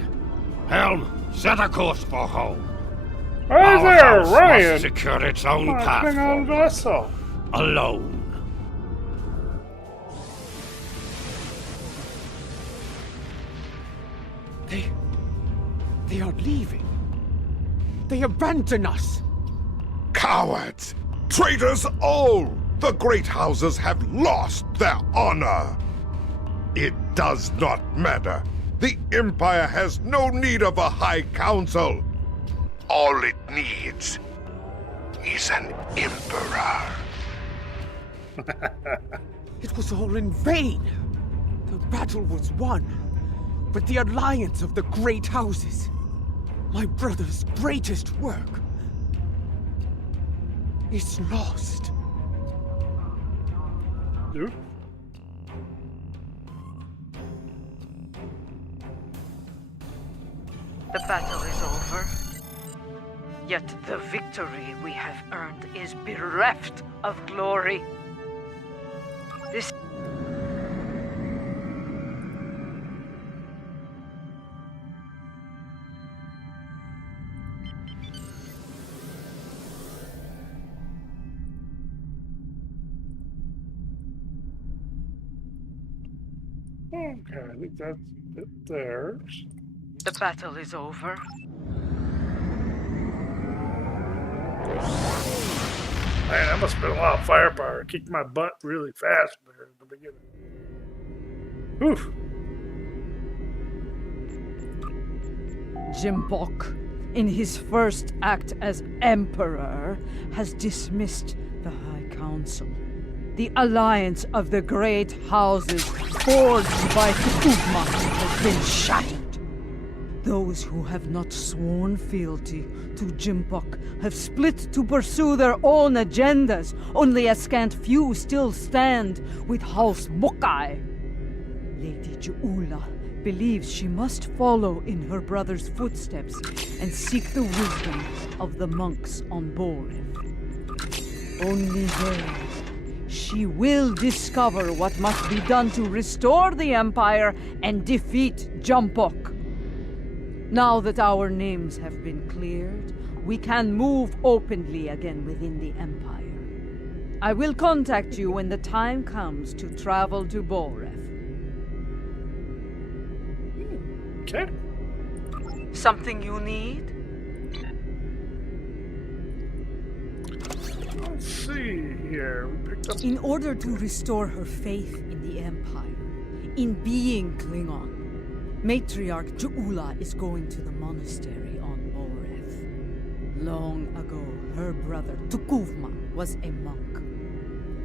Helm, set a course for home. Hey Our there, house Ryan! must secure its own My path Klingon forward. vessel. Alone. They are leaving. They abandon us. Cowards! Traitors all! The great houses have lost their honor. It does not matter. The Empire has no need of a High Council. All it needs is an Emperor. It was all in vain. The battle was won, but the alliance of the great houses, my brother's greatest work, is lost. Dude. The battle is over. Yet the victory we have earned is bereft of glory. This... Okay, I think that's it there. The battle is over. Man, that must have been a lot of firepower. It kicked my butt really fast there at the beginning. Oof. Jimpok, in his first act as Emperor, has dismissed the High Council. The alliance of the great houses forged by Tukuvma has been shattered. Those who have not sworn fealty to Jimpok have split to pursue their own agendas. Only a scant few still stand with House Mokai. Lady Ja'ula believes she must follow in her brother's footsteps and seek the wisdom of the monks on Boreth. Only there, she will discover what must be done to restore the Empire and defeat Jimpok. Now that our names have been cleared, we can move openly again within the Empire. I will contact you when the time comes to travel to Boreth. Okay. Something you need? Let's see here. We picked up... In order to restore her faith in the Empire, in being Klingon, Matriarch Ja'ula is going to the monastery on Boreth. Long ago, her brother Tukuvma was a monk.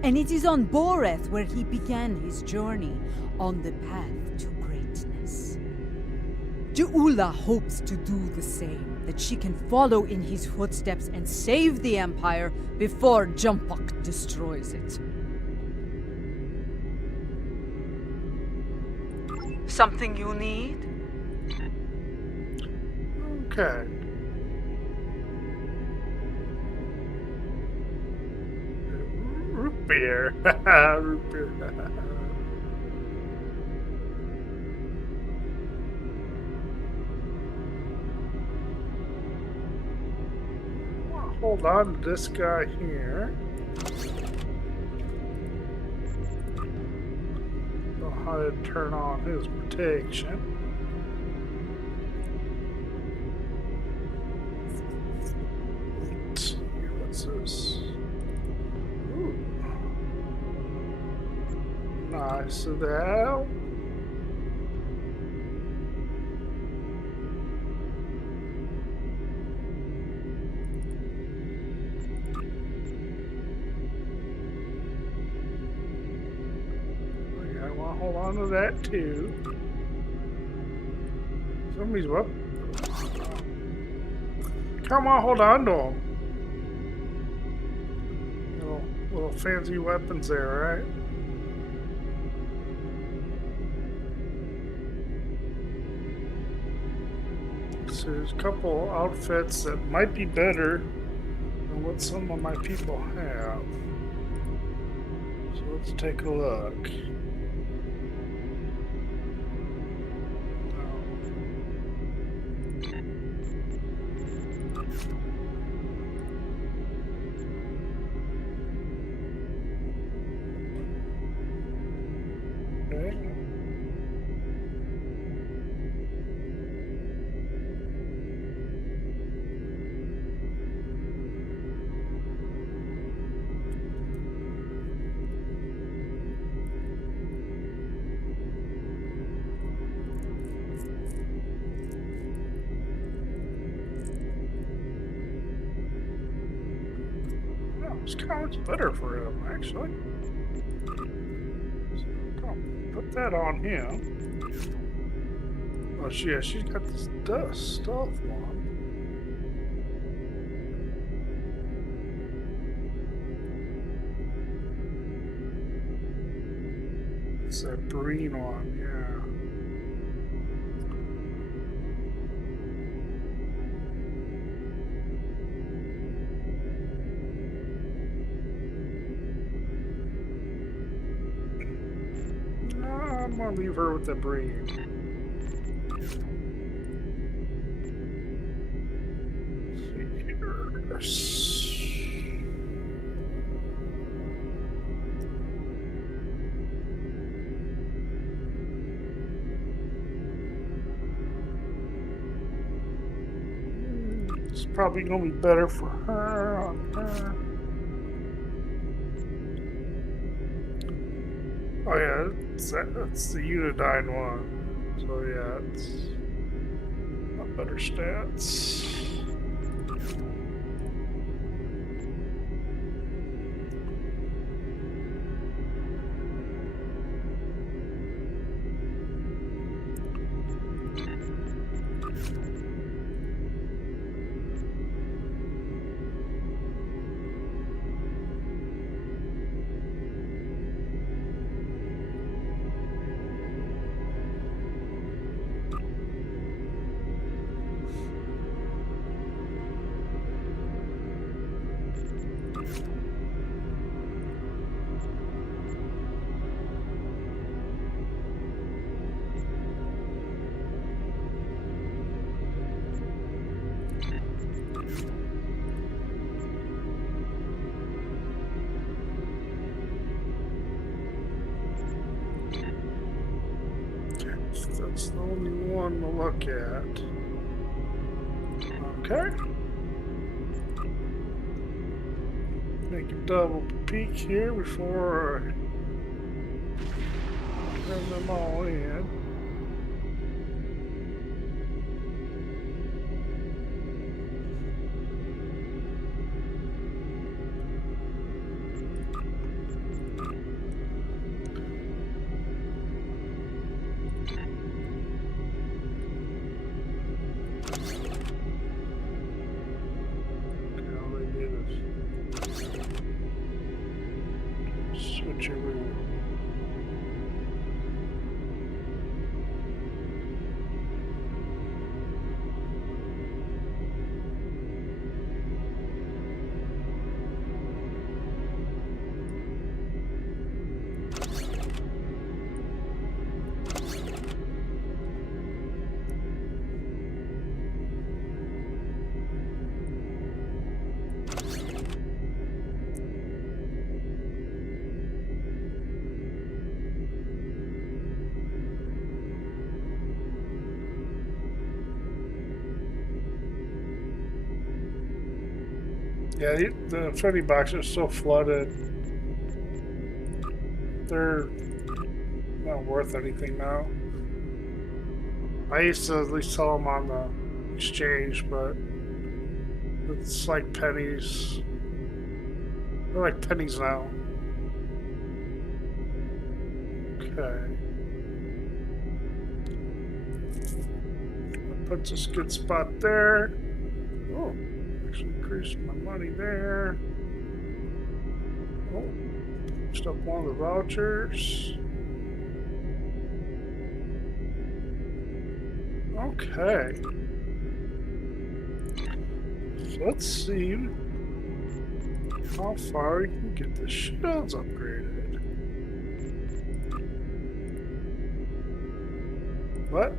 And it is on Boreth where he began his journey on the path to greatness. Ja'ula hopes to do the same, that she can follow in his footsteps and save the Empire before Jimpok destroys it. Something you need? Okay. Root beer. Root beer. Hold on to this guy here. Know how to turn on his protection. Let's see, what's this? Ooh. Nice of that. hold on to that too. Somebody's what? Come on, hold on to them. Little fancy weapons there, right? So there's a couple outfits that might be better than what some of my people have. So let's take a look. This color's better for him, actually. So, put that on him. Oh, yeah, she's got this stealth one. It's that green one, yeah. I'm gonna leave her with the breed. It's probably gonna be better for her on her. Oh yeah, that's the Unidine one. So yeah, it's got better stats. That's the only one to look at. Okay. Make a double peek here before I turn them all in. Yeah, the infinity boxes are so flooded. They're not worth anything now. I used to at least sell them on the exchange, but it's like pennies. They're like pennies now. Okay. Puts us a good spot there. Oh, actually increased my money there. Oh, pushed up one of the vouchers. Okay. So let's see how far we can get the shields upgraded. What?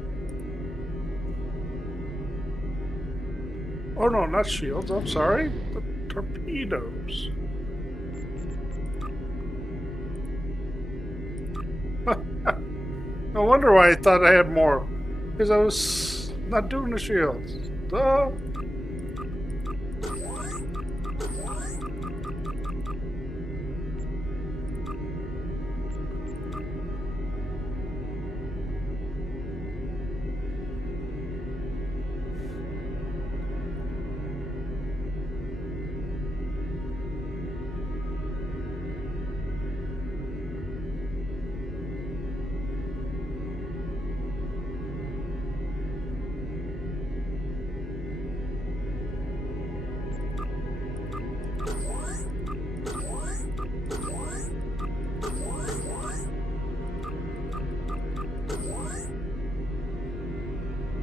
Oh no, not shields, I'm sorry. The torpedoes. No wonder why I thought I had more. Because I was not doing the shields. Duh.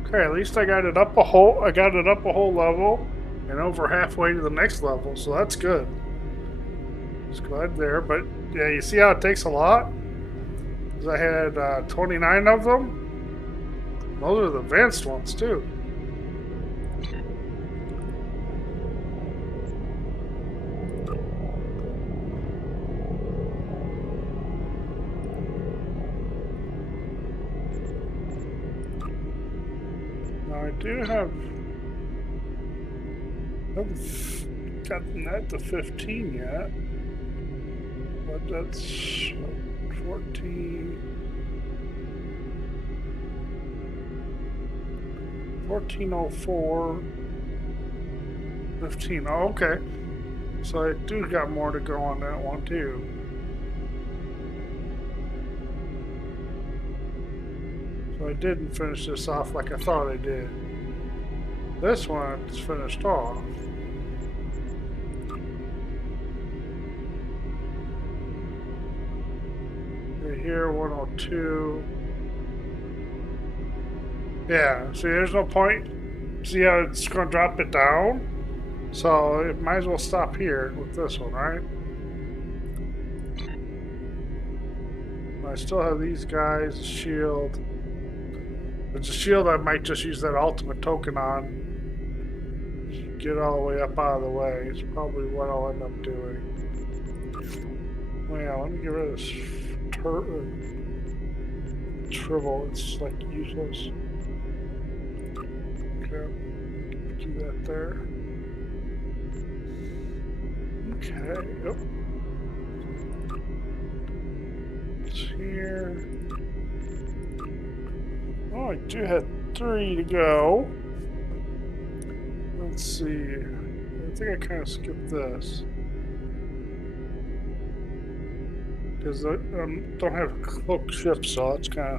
Okay, at least I got it up a whole level and over halfway to the next level, so that's good. Just glad there, but yeah, you see how it takes a lot? 'Cause I had 29 of them. Those are the advanced ones too. I haven't gotten that to 15 yet, but that's 14, 1404, 15. Oh, okay. So I do got more to go on that one too. So I didn't finish this off like I thought I did. This one's finished off. Right here, 102. Yeah, see, there's no point. See how it's going to drop it down? So it might as well stop here with this one, right? I still have these guys, shield. It's a shield I might just use that ultimate token on. Get all the way up out of the way. It's probably what I'll end up doing. Well, yeah, let me get rid of this Tribble. It's like useless. Okay, do that there. Okay, yep. It's here. Oh, I do have 3 to go. Let's see. I think I kind of skipped this. Because I don't have a cloaked ship, so it's kind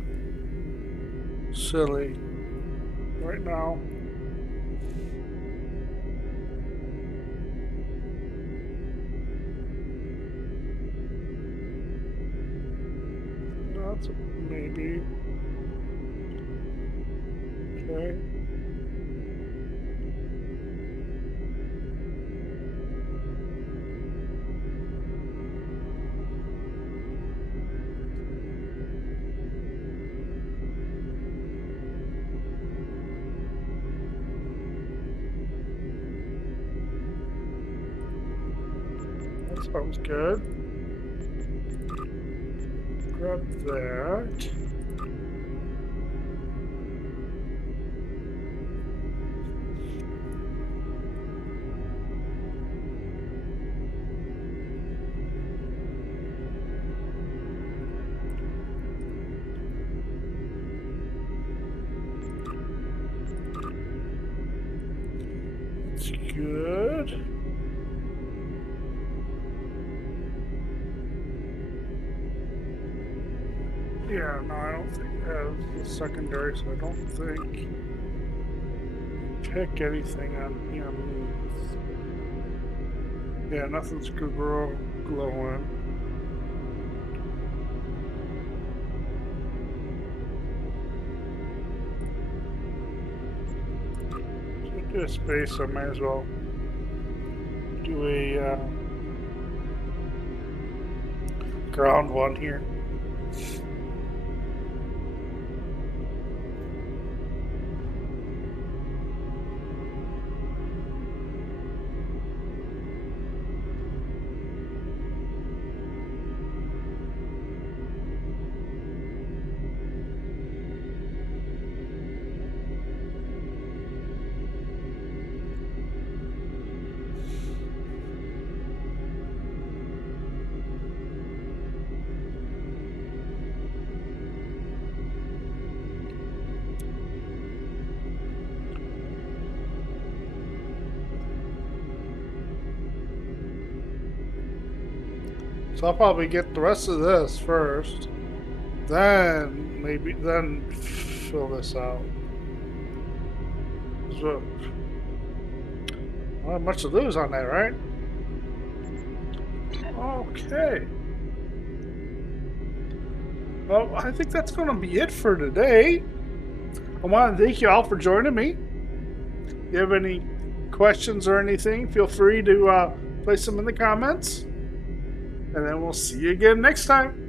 of silly right now. That's a maybe. Okay. That sounds good. Grab that. That's good. Yeah, no, I don't think the secondary, so I don't think pick anything on him. Yeah, nothing's glowing. Should do a space, so I might as well do a ground one here. So I'll probably get the rest of this first, then fill this out. So, not much to lose on that, right? Okay. Well, I think that's going to be it for today. I want to thank you all for joining me. If you have any questions or anything, feel free to place them in the comments. And then we'll see you again next time.